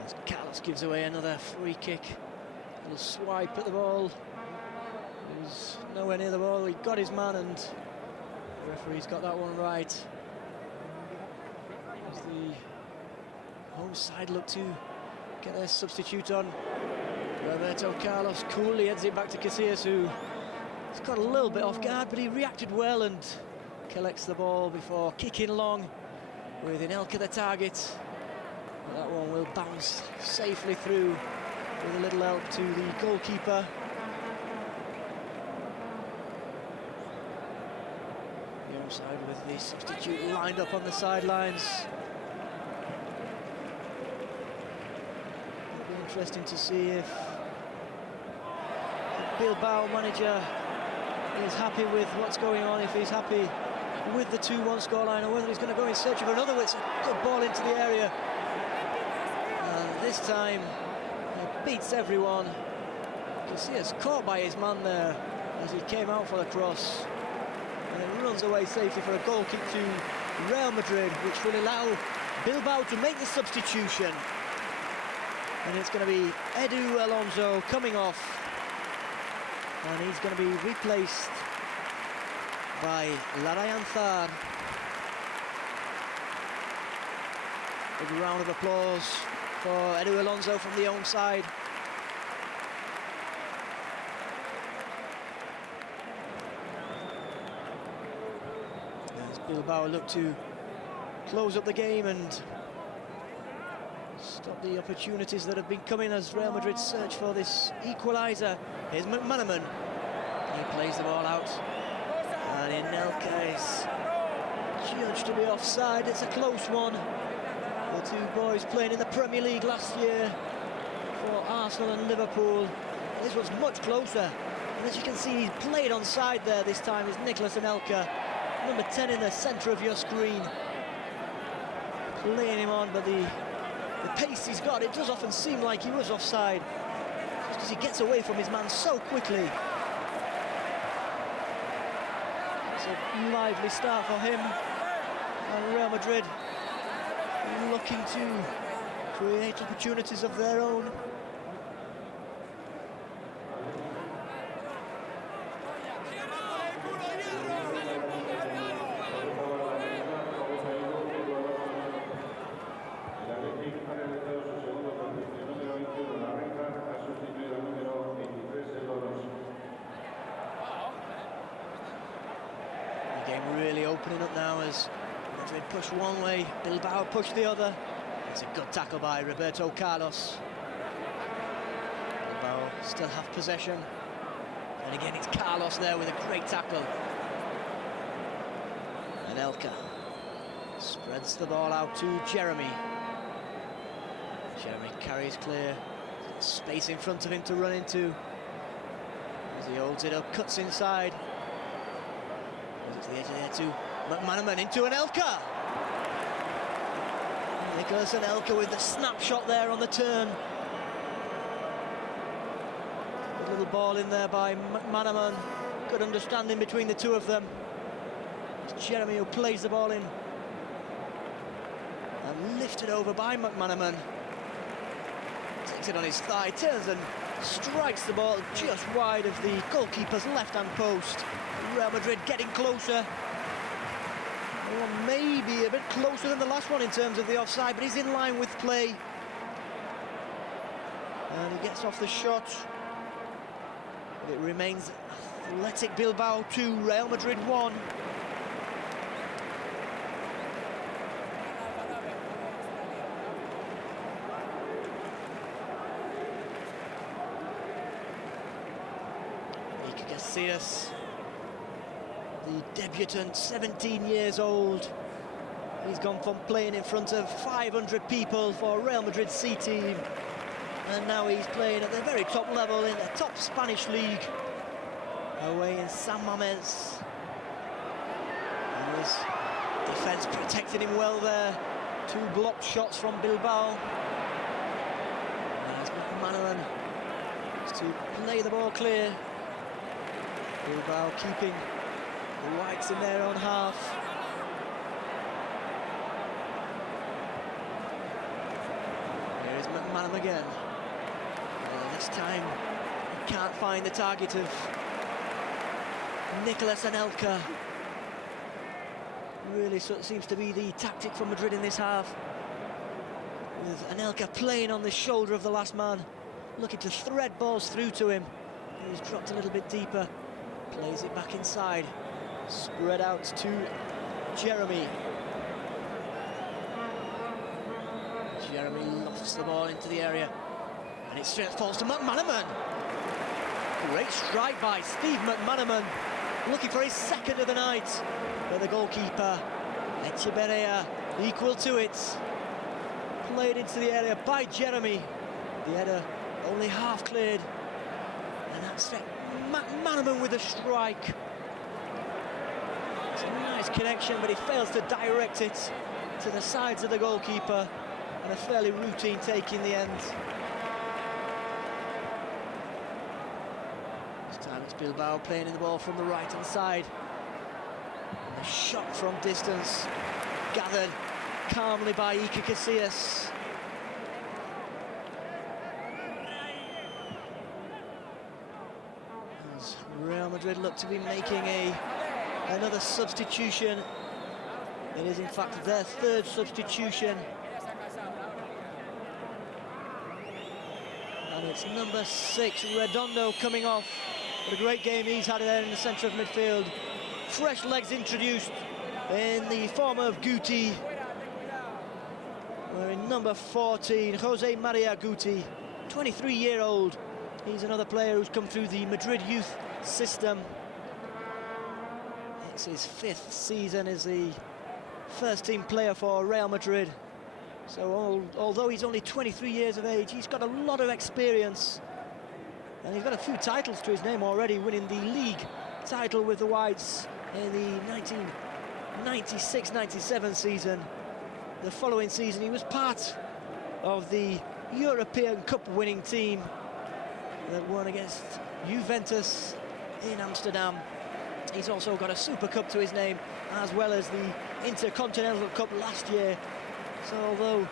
As Carlos gives away another free kick, a little swipe at the ball. He was nowhere near the ball. He got his man, and the referee's got that one right. The home side look to get their substitute on. Roberto Carlos coolly heads it back to Casillas, who has got a little bit off guard, but he reacted well and collects the ball before kicking long with Anelka the target. But that one will bounce safely through with a little help to the goalkeeper. The home side with the substitute lined up on the sidelines. Interesting to see if the Bilbao manager is happy with what's going on, if he's happy with the 2-1 scoreline, or whether he's going to go in search of another. It's a good ball into the area, and this time he beats everyone. Casillas caught by his man there as he came out for the cross, and it runs away safely for a goal kick to Real Madrid, which will allow Bilbao to make the substitution. And it's going to be Edu Alonso coming off, and he's going to be replaced by Larrayanzar. Big round of applause for Edu Alonso from the home side. As Bilbao look to close up the game and stop the opportunities that have been coming as Real Madrid search for this equaliser. Here's McManaman. He plays the ball out, and Anelka is judged to be offside. It's a close one. The two boys playing in the Premier League last year for Arsenal and Liverpool. This one's much closer, and as you can see, he's played onside there this time. Is Nicolas Anelka, number 10 in the centre of your screen, playing him on, but the pace he's got, it does often seem like he was offside, just because he gets away from his man so quickly. It's a lively start for him, and Real Madrid looking to create opportunities of their own. Para el segundo partido. really opening up now as Madrid push one way, Bilbao push the other. It's a good tackle by Roberto Carlos. Bilbao still have possession. And again, it's Carlos there with a great tackle. And Elka spreads the ball out to Jeremy. Jeremy carries clear. Space in front of him to run into. As he holds it up, cuts inside. Goes to the edge there to McManaman, into an Elka. Nicholas and Elka with the snapshot there on the turn. A little ball in there by McManaman. Good understanding between the two of them. It's Jeremy who plays the ball in. And lifted over by McManaman. Takes it on his thigh, turns and strikes the ball just wide of the goalkeeper's left-hand post. Real Madrid getting closer. Well, maybe a bit closer than the last one in terms of the offside, but he's in line with play. And he gets off the shot. It remains Athletic Bilbao 2, Real Madrid 1. Casillas, the debutant, 17 years old. He's gone from playing in front of 500 people for Real Madrid C team, and now he's playing at the very top level in the top Spanish league, away in San Mamés. And his defence protected him well there. 2 blocked shots from Bilbao. And McManaman to play the ball clear. Bilbao keeping the whites in their own half. Here is McManaman again. This time he can't find the target of Nicholas Anelka. Really seems to be the tactic for Madrid in this half, with Anelka playing on the shoulder of the last man, looking to thread balls through to him. He's dropped a little bit deeper. Plays it back inside, spread out to Jeremy. Jeremy lofts the ball into the area, and it straight falls to McManaman. Great strike by Steve McManaman, looking for his second of the night. But the goalkeeper, Echeverria, equal to it. Played into the area by Jeremy. The header only half cleared, and that's straight. McManaman with a strike. It's a nice connection, but he fails to direct it to the sides of the goalkeeper, and a fairly routine take in the end. This time it's Bilbao playing in the ball from the right-hand side. And a shot from distance, gathered calmly by Debut Casillas. Real Madrid look to be making another substitution. It is in fact their third substitution. And it's number 6, Redondo, coming off. What a great game he's had there in the centre of midfield. Fresh legs introduced in the form of Guti. We're in number 14, Jose Maria Guti, 23-year-old. He's another player who's come through the Madrid youth system. It's his 5th season as the first-team player for Real Madrid. So although he's only 23 years of age, he's got a lot of experience. And he's got a few titles to his name already, winning the league title with the Whites in the 1996-97 season. The following season, he was part of the European Cup winning team that won against Juventus in Amsterdam. He's also got a Super Cup to his name, as well as the Intercontinental Cup last year. So although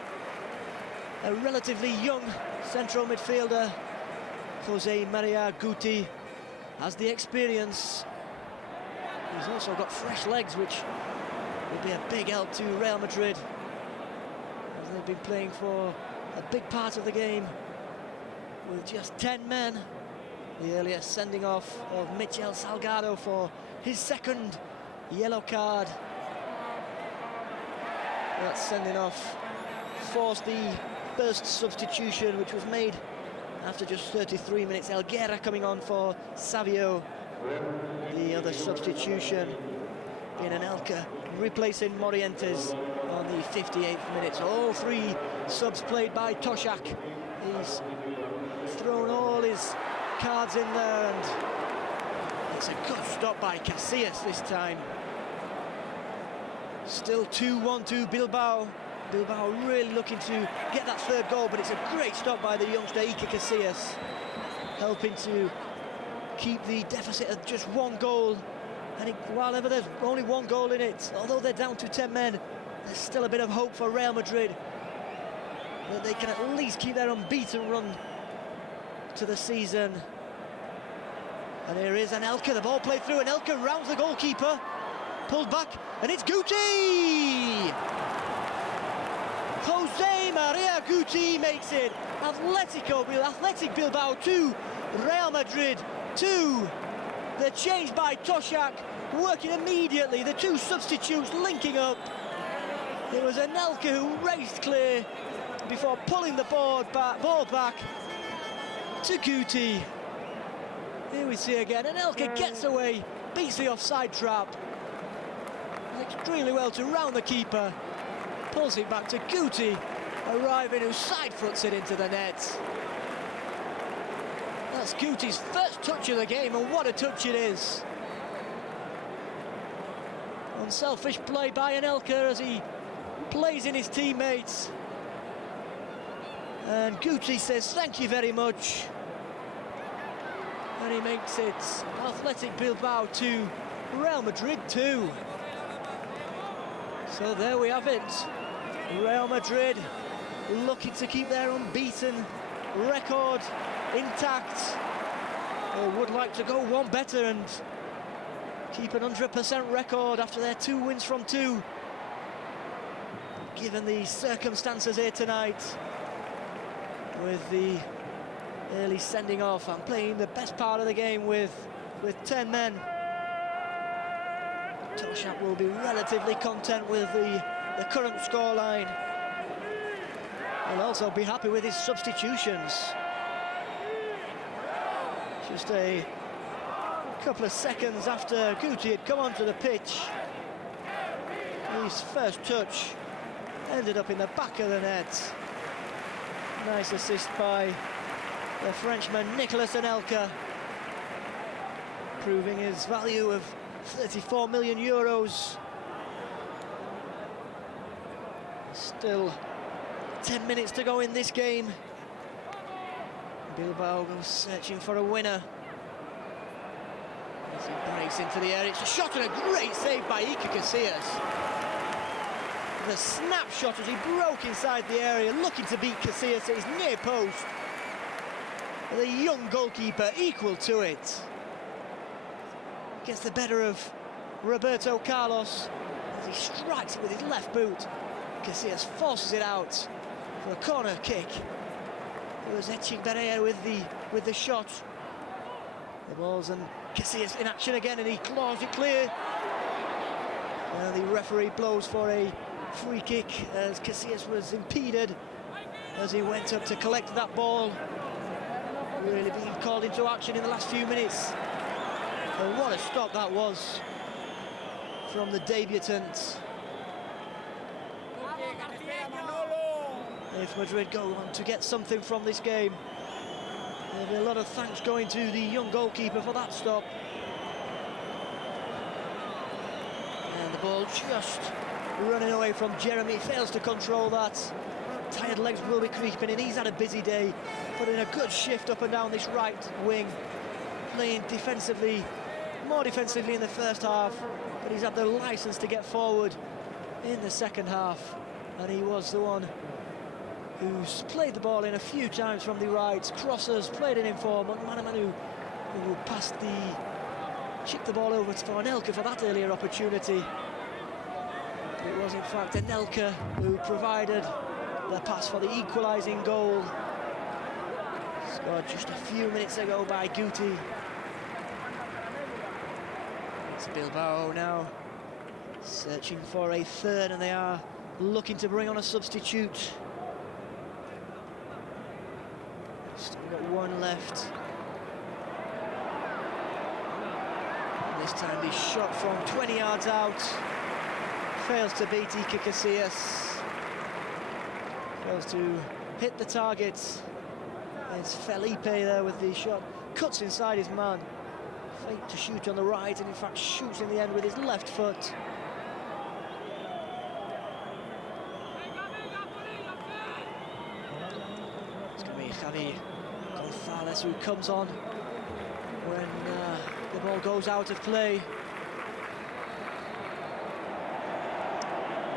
a relatively young central midfielder, Jose Maria Guti has the experience. He's also got fresh legs, which will be a big help to Real Madrid, as they've been playing for a big part of the game with just 10 men. The earlier sending off of Michel Salgado for his second yellow card. That's sending off. Forced the first substitution, which was made after just 33 minutes. Elguera coming on for Savio. The other substitution being Anelka, replacing Morientes on the 58th minute. So all three subs played by Toshak. He's thrown all his cards in there, and it's a good stop by Casillas this time. Still 2-1 to Bilbao. Bilbao really looking to get that third goal, but it's a great stop by the youngster Iker Casillas, helping to keep the deficit at just one goal. And while ever there's only one goal in it, although they're down to 10 men, there's still a bit of hope for Real Madrid that they can at least keep their unbeaten run to the season. And here is Anelka, the ball played through, Anelka rounds the goalkeeper, pulled back, and it's Guti! Jose Maria Guti makes it. Athletic Bilbao 2, Real Madrid 2. The change by Toshak working immediately. The two substitutes linking up. It was Anelka who raced clear before pulling the ball back to Guti. Here we see again, Anelka gets away, beats the offside trap. Extremely well to round the keeper. Pulls it back to Guti, arriving, who side foots it into the net. That's Guti's first touch of the game, and what a touch it is. Unselfish play by Anelka as he plays in his teammates. And Guti says thank you very much. And he makes it Athletic Bilbao 2, Real Madrid 2. So there we have it. Real Madrid looking to keep their unbeaten record intact. They would like to go one better and keep an 100% record after their 2 wins from 2. Given the circumstances here tonight, with the early sending off and playing the best part of the game with 10 men, Toshak will be relatively content with the current scoreline. He'll also be happy with his substitutions. Just a couple of seconds after Guti had come onto the pitch, his first touch ended up in the back of the net. Nice assist by the Frenchman Nicolas Anelka, proving his value of 34 million euros. Still 10 minutes to go in this game. Bilbao goes searching for a winner. As he breaks into the air, it's a shot and a great save by Iker Casillas. The snapshot as he broke inside the area, looking to beat Casillas at his near post. The young goalkeeper equal to it. Gets the better of Roberto Carlos as he strikes it with his left boot. Casillas forces it out for a corner kick. It was Echeverria with the shot. The ball's and Casillas in action again, and he claws it clear. And the referee blows for a free kick as Casillas was impeded as he went up to collect that ball. Really being called into action in the last few minutes. And what a stop that was from the debutant. If Madrid go on to get something from this game, there'll be a lot of thanks going to the young goalkeeper for that stop. And the ball just running away from Jeremy, fails to control that. Tired legs will be creeping in. He's had a busy day, putting a good shift up and down this right wing, playing defensively, more defensively in the first half, but he's had the license to get forward in the second half, and he was the one who's played the ball in a few times from the right, crosses, played it in for Manu, who chipped the ball over for Anelka for that earlier opportunity. It was in fact Anelka who provided the pass for the equalising goal, scored just a few minutes ago by Guti. It's Bilbao now Searching for a third, and they are looking to bring on a substitute. Still got one left. And this time the shot from 20 yards out fails to beat Iker Casillas. Fails to hit the target. It's Felipe there with the shot. Cuts inside his man. Fake to shoot on the right, and in fact shoots in the end with his left foot. Debut Casillas who comes on when the ball goes out of play.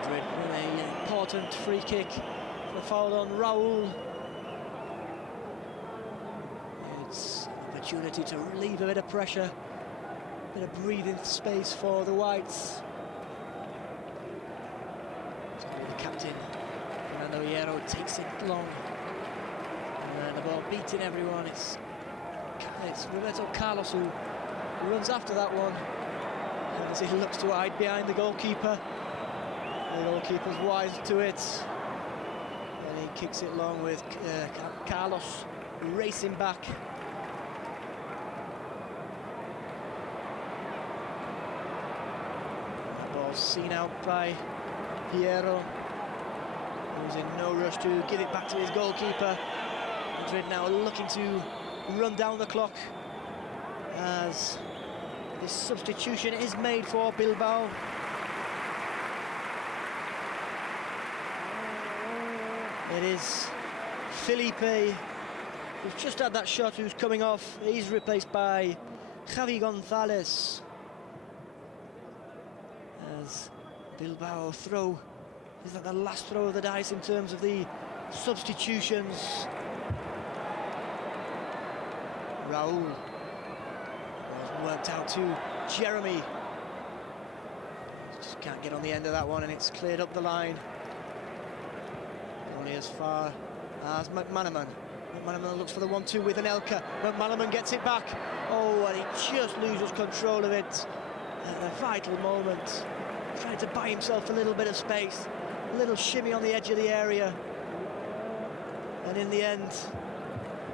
Madrid with an important free kick for foul on Raúl. It's an opportunity to relieve a bit of pressure, a bit of breathing space for the Whites. The captain, Fernando Hierro, takes it long. The ball beating everyone. It's Roberto Carlos who runs after that one. And as he looks to hide behind the goalkeeper wise to it. And he kicks it long with Carlos racing back. The ball's seen out by Hierro, who's in no rush to give it back to his goalkeeper. Madrid now looking to run down the clock as this substitution is made for Bilbao. It is Felipe, who's just had that shot, who's coming off. He's replaced by Javi González. As Bilbao throw, is that the last throw of the dice in terms of the substitutions? Raúl wasn't worked out to Jeremy. Just can't get on the end of that one, and it's cleared up the line. Only as far as McManaman. McManaman looks for the 1-2 with Anelka. McManaman gets it back. Oh, and he just loses control of it at a vital moment. Trying to buy himself a little bit of space. A little shimmy on the edge of the area. And in the end,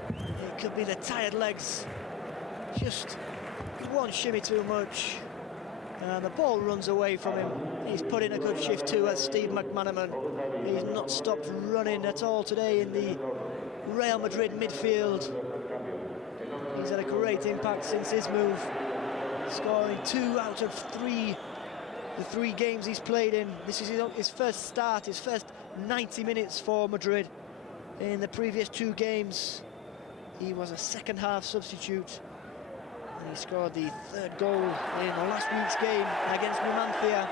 it could be the tired legs. Just one shimmy too much. And the ball runs away from him. He's put in a good shift too, as Steve McManaman. He's not stopped running at all today in the Real Madrid midfield. He's had a great impact since his move, scoring 2 out of 3 the 3 games he's played in. This is his first start, his first 90 minutes for Madrid. In the previous 2 games, he was a second half substitute. And he scored the 3rd goal in last week's game against Numancia.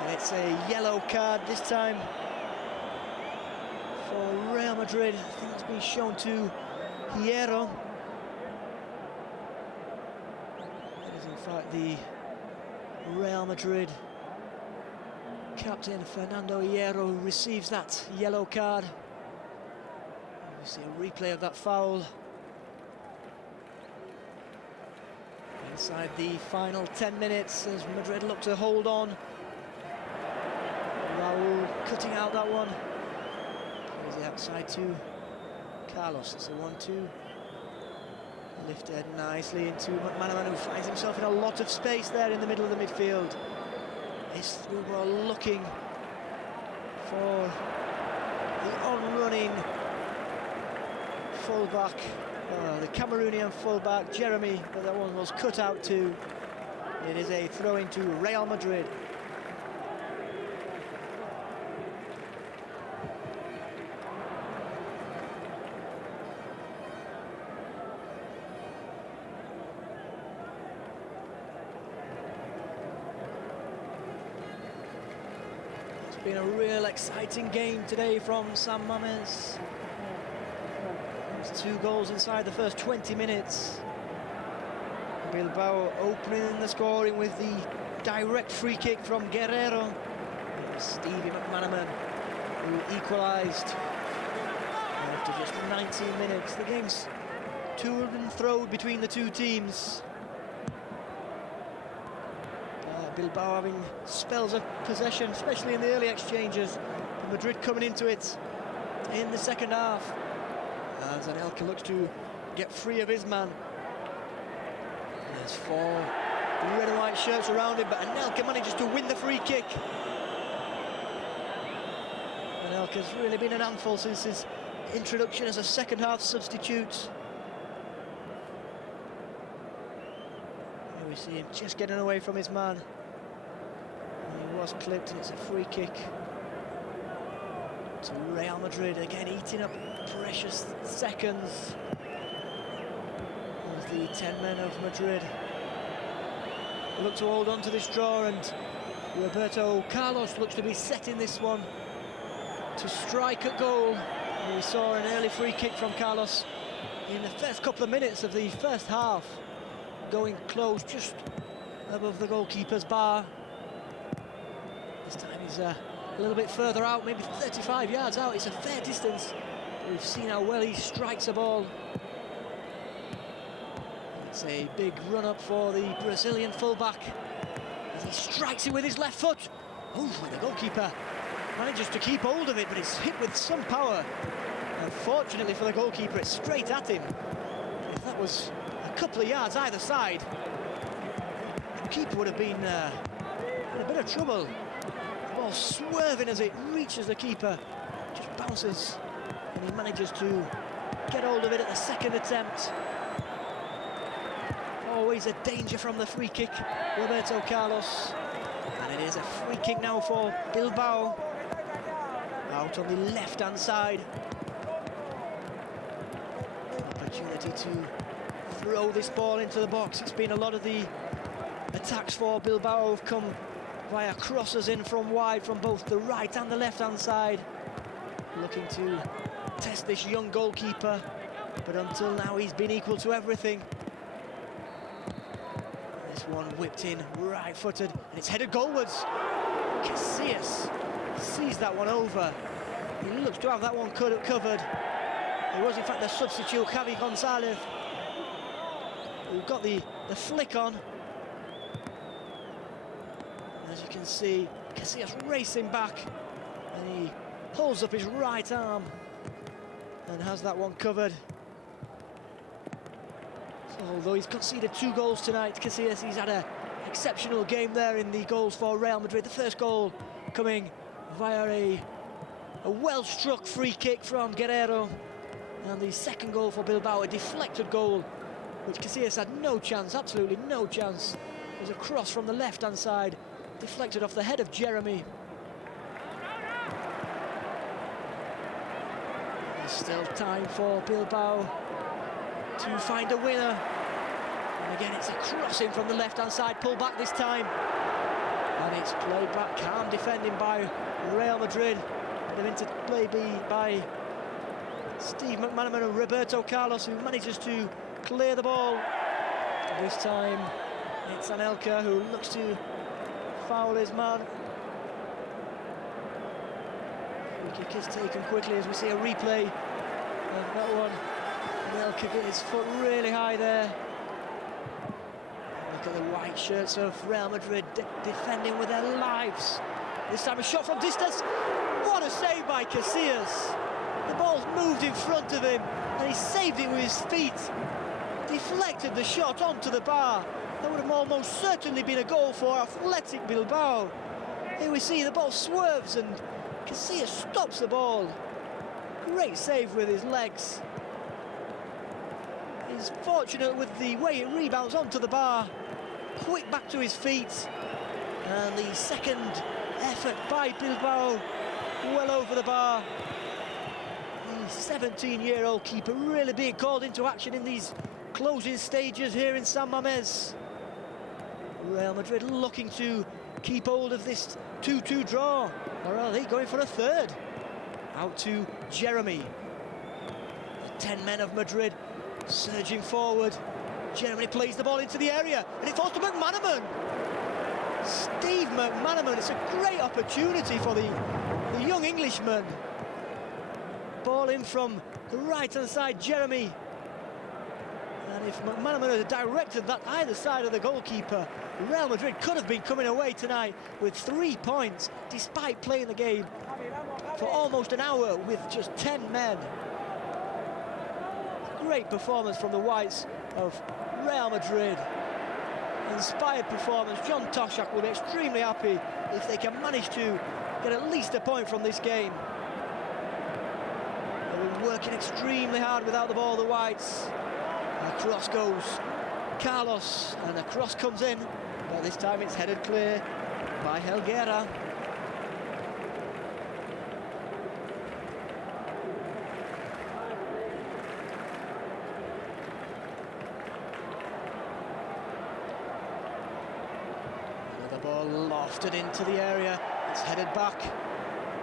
And it's a yellow card this time for Real Madrid. I think it's been shown to Hierro. It is in fact the Real Madrid captain Fernando Hierro who receives that yellow card. We see a replay of that foul. Inside the final 10 minutes as Madrid look to hold on. Raúl cutting out that one. Plays it outside to Carlos. It's a 1-2. Lifted nicely into McManaman, who finds himself in a lot of space there in the middle of the midfield. His through ball looking for the on-running fullback, the Cameroonian fullback Jeremy, but that one was cut out too. It is a throw into Real Madrid. It's been a real exciting game today from San Mamés. 2 goals inside the first 20 minutes. Bilbao opening the scoring with the direct free kick from Guerrero. Stevie McManaman, who equalised after just 19 minutes. The game's to and fro between the 2 teams. Bilbao having spells of possession, especially in the early exchanges. Madrid coming into it in the second half. As Anelka looks to get free of his man. There's 4 red and white shirts around him, but Anelka manages to win the free kick. Anelka's really been an handful since his introduction as a second half substitute. Here we see him just getting away from his man. And he was clipped, and it's a free kick to Real Madrid, again eating up precious seconds. As the 10 men of Madrid look to hold on to this draw, and Roberto Carlos looks to be setting this one to strike at goal. And we saw an early free kick from Carlos in the first couple of minutes of the first half, going close just above the goalkeeper's bar. This time he's a little bit further out, maybe 35 yards out. It's a fair distance. We've seen how well he strikes a ball. It's a big run-up for the Brazilian fullback as he strikes it with his left foot. Oh, and the goalkeeper manages to keep hold of it, but it's hit with some power. Unfortunately for the goalkeeper, it's straight at him. If that was a couple of yards either side, the keeper would have been in a bit of trouble. The ball swerving as it reaches the keeper, just bounces, and he manages to get hold of it at the second attempt. Always a danger from the free kick, Roberto Carlos. And it is a free kick now for Bilbao, out on the left-hand side. Opportunity to throw this ball into the box. It's been a lot of the attacks for Bilbao have come via crosses in from wide from both the right and the left-hand side. Looking to test this young goalkeeper, but until now he's been equal to everything. This one whipped in right-footed, and it's headed goalwards. Casillas sees that one over. He looks to have that one covered. It was in fact the substitute, Javi Gonzalez, who got the flick on. As you can see, Casillas racing back, and he pulls up his right arm and has that one covered. So, although he's conceded 2 goals tonight, Casillas, he's had an exceptional game there in the goals for Real Madrid. The first goal coming via a well-struck free kick from Guerrero, and the second goal for Bilbao, a deflected goal, which Casillas had no chance, absolutely no chance. It was a cross from the left-hand side, deflected off the head of Jeremy. There's still time for Bilbao to find a winner. And again, it's a crossing from the left-hand side, pull back this time. And it's played back, calm defending by Real Madrid. They're into play by Steve McManaman and Roberto Carlos, who manages to clear the ball. This time, it's Anelka who looks to foul his man. Free kick is taken quickly as we see a replay of that one. Anelka get his foot really high there. Look at the white shirts of Real Madrid defending with their lives. This time a shot from distance. What a save by Casillas. The ball's moved in front of him and he saved it with his feet. Deflected the shot onto the bar. That would have almost certainly been a goal for Athletic Bilbao. Here we see the ball swerves and Casillas stops the ball. Great save with his legs. He's fortunate with the way it rebounds onto the bar. Quick back to his feet. And the second effort by Bilbao, well over the bar. The 17-year-old keeper really being called into action in these closing stages here in San Mamés. Real Madrid looking to keep hold of this 2-2 draw, or are they going for a third? Out to Jeremy. The 10 men of Madrid surging forward. Jeremy plays the ball into the area, and it falls to McManaman. Steve McManaman, it's a great opportunity for the young Englishman. Ball in from the right-hand side, Jeremy. And if if McManaman had directed that either side of the goalkeeper, Real Madrid could have been coming away tonight with 3 points, despite playing the game for almost an hour with just 10 men. Great performance from the Whites of Real Madrid. Inspired performance. John Toshak will be extremely happy if they can manage to get at least a point from this game. They've been working extremely hard without the ball, the Whites. And the cross goes Carlos, and the cross comes in, but this time it's headed clear by Helguera. Another ball lofted into the area, it's headed back,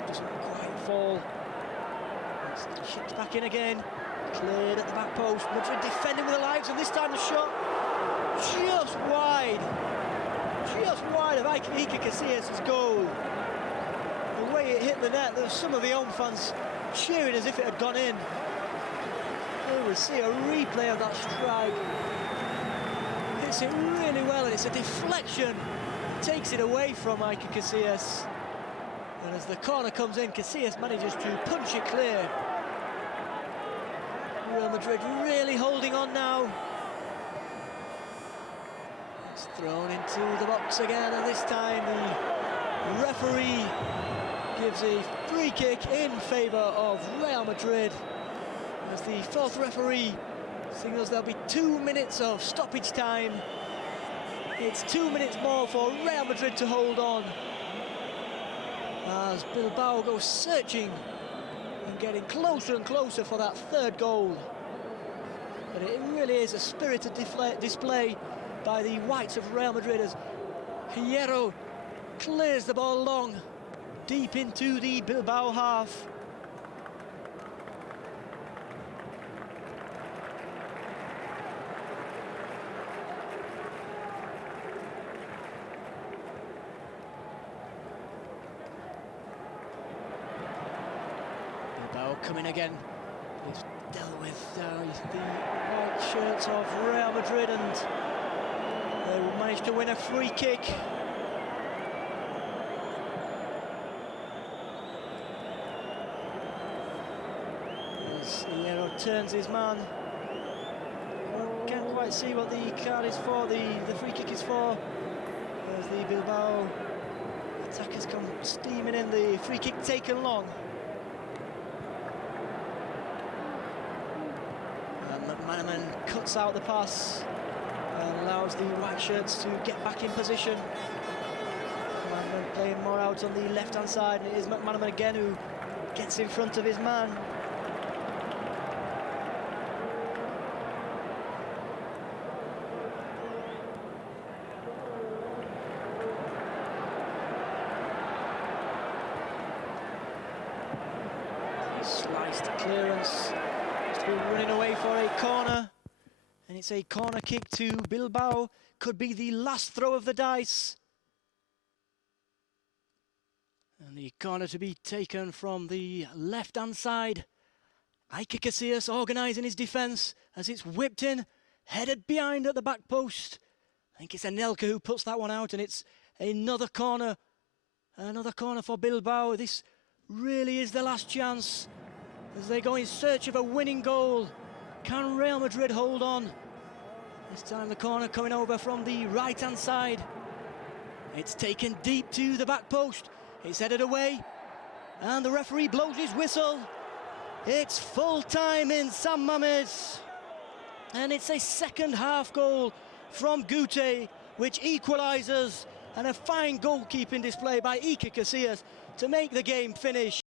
doesn't quite fall. It's shipped back in again, cleared at the back post. Madrid defending with their lives, and this time the shot just wide of Iker Casillas' goal. The way it hit the net, there was some of the home fans cheering as if it had gone in. Here we see a replay of that strike. Hits it really well, and it's a deflection. Takes it away from Iker Casillas. And as the corner comes in, Casillas manages to punch it clear. Real Madrid really holding on now. It's thrown into the box again, and this time the referee gives a free kick in favour of Real Madrid. As the fourth referee signals there'll be 2 minutes of stoppage time. It's 2 minutes more for Real Madrid to hold on, as Bilbao goes searching and getting closer and closer for that third goal. But it really is a spirited display by the Whites of Real Madrid as Hierro clears the ball long, deep into the Bilbao half. Coming again, he's dealt with the white shirts of Real Madrid, and they managed to win a free kick. As Hierro turns his man, can't quite see what the card is for, the free kick is for, as the Bilbao attackers come steaming in, the free kick taken long. McManaman cuts out the pass and allows the white shirts to get back in position. McManaman playing more out on the left-hand side, and it is McManaman again who gets in front of his man. Sliced clearance. Running away for a corner, and it's a corner kick to Bilbao. Could be the last throw of the dice, and the corner to be taken from the left-hand side. Iker Casillas organising his defence as it's whipped in, headed behind at the back post. I think it's Anelka who puts that one out, and it's another corner for Bilbao. This really is the last chance as they go in search of a winning goal. Can Real Madrid hold on? This time the corner coming over from the right-hand side. It's taken deep to the back post. It's headed away, and the referee blows his whistle. It's full time in San Mamés, and it's a second half goal from Guti, which equalises, and a fine goalkeeping display by Iker Casillas to make the game finish.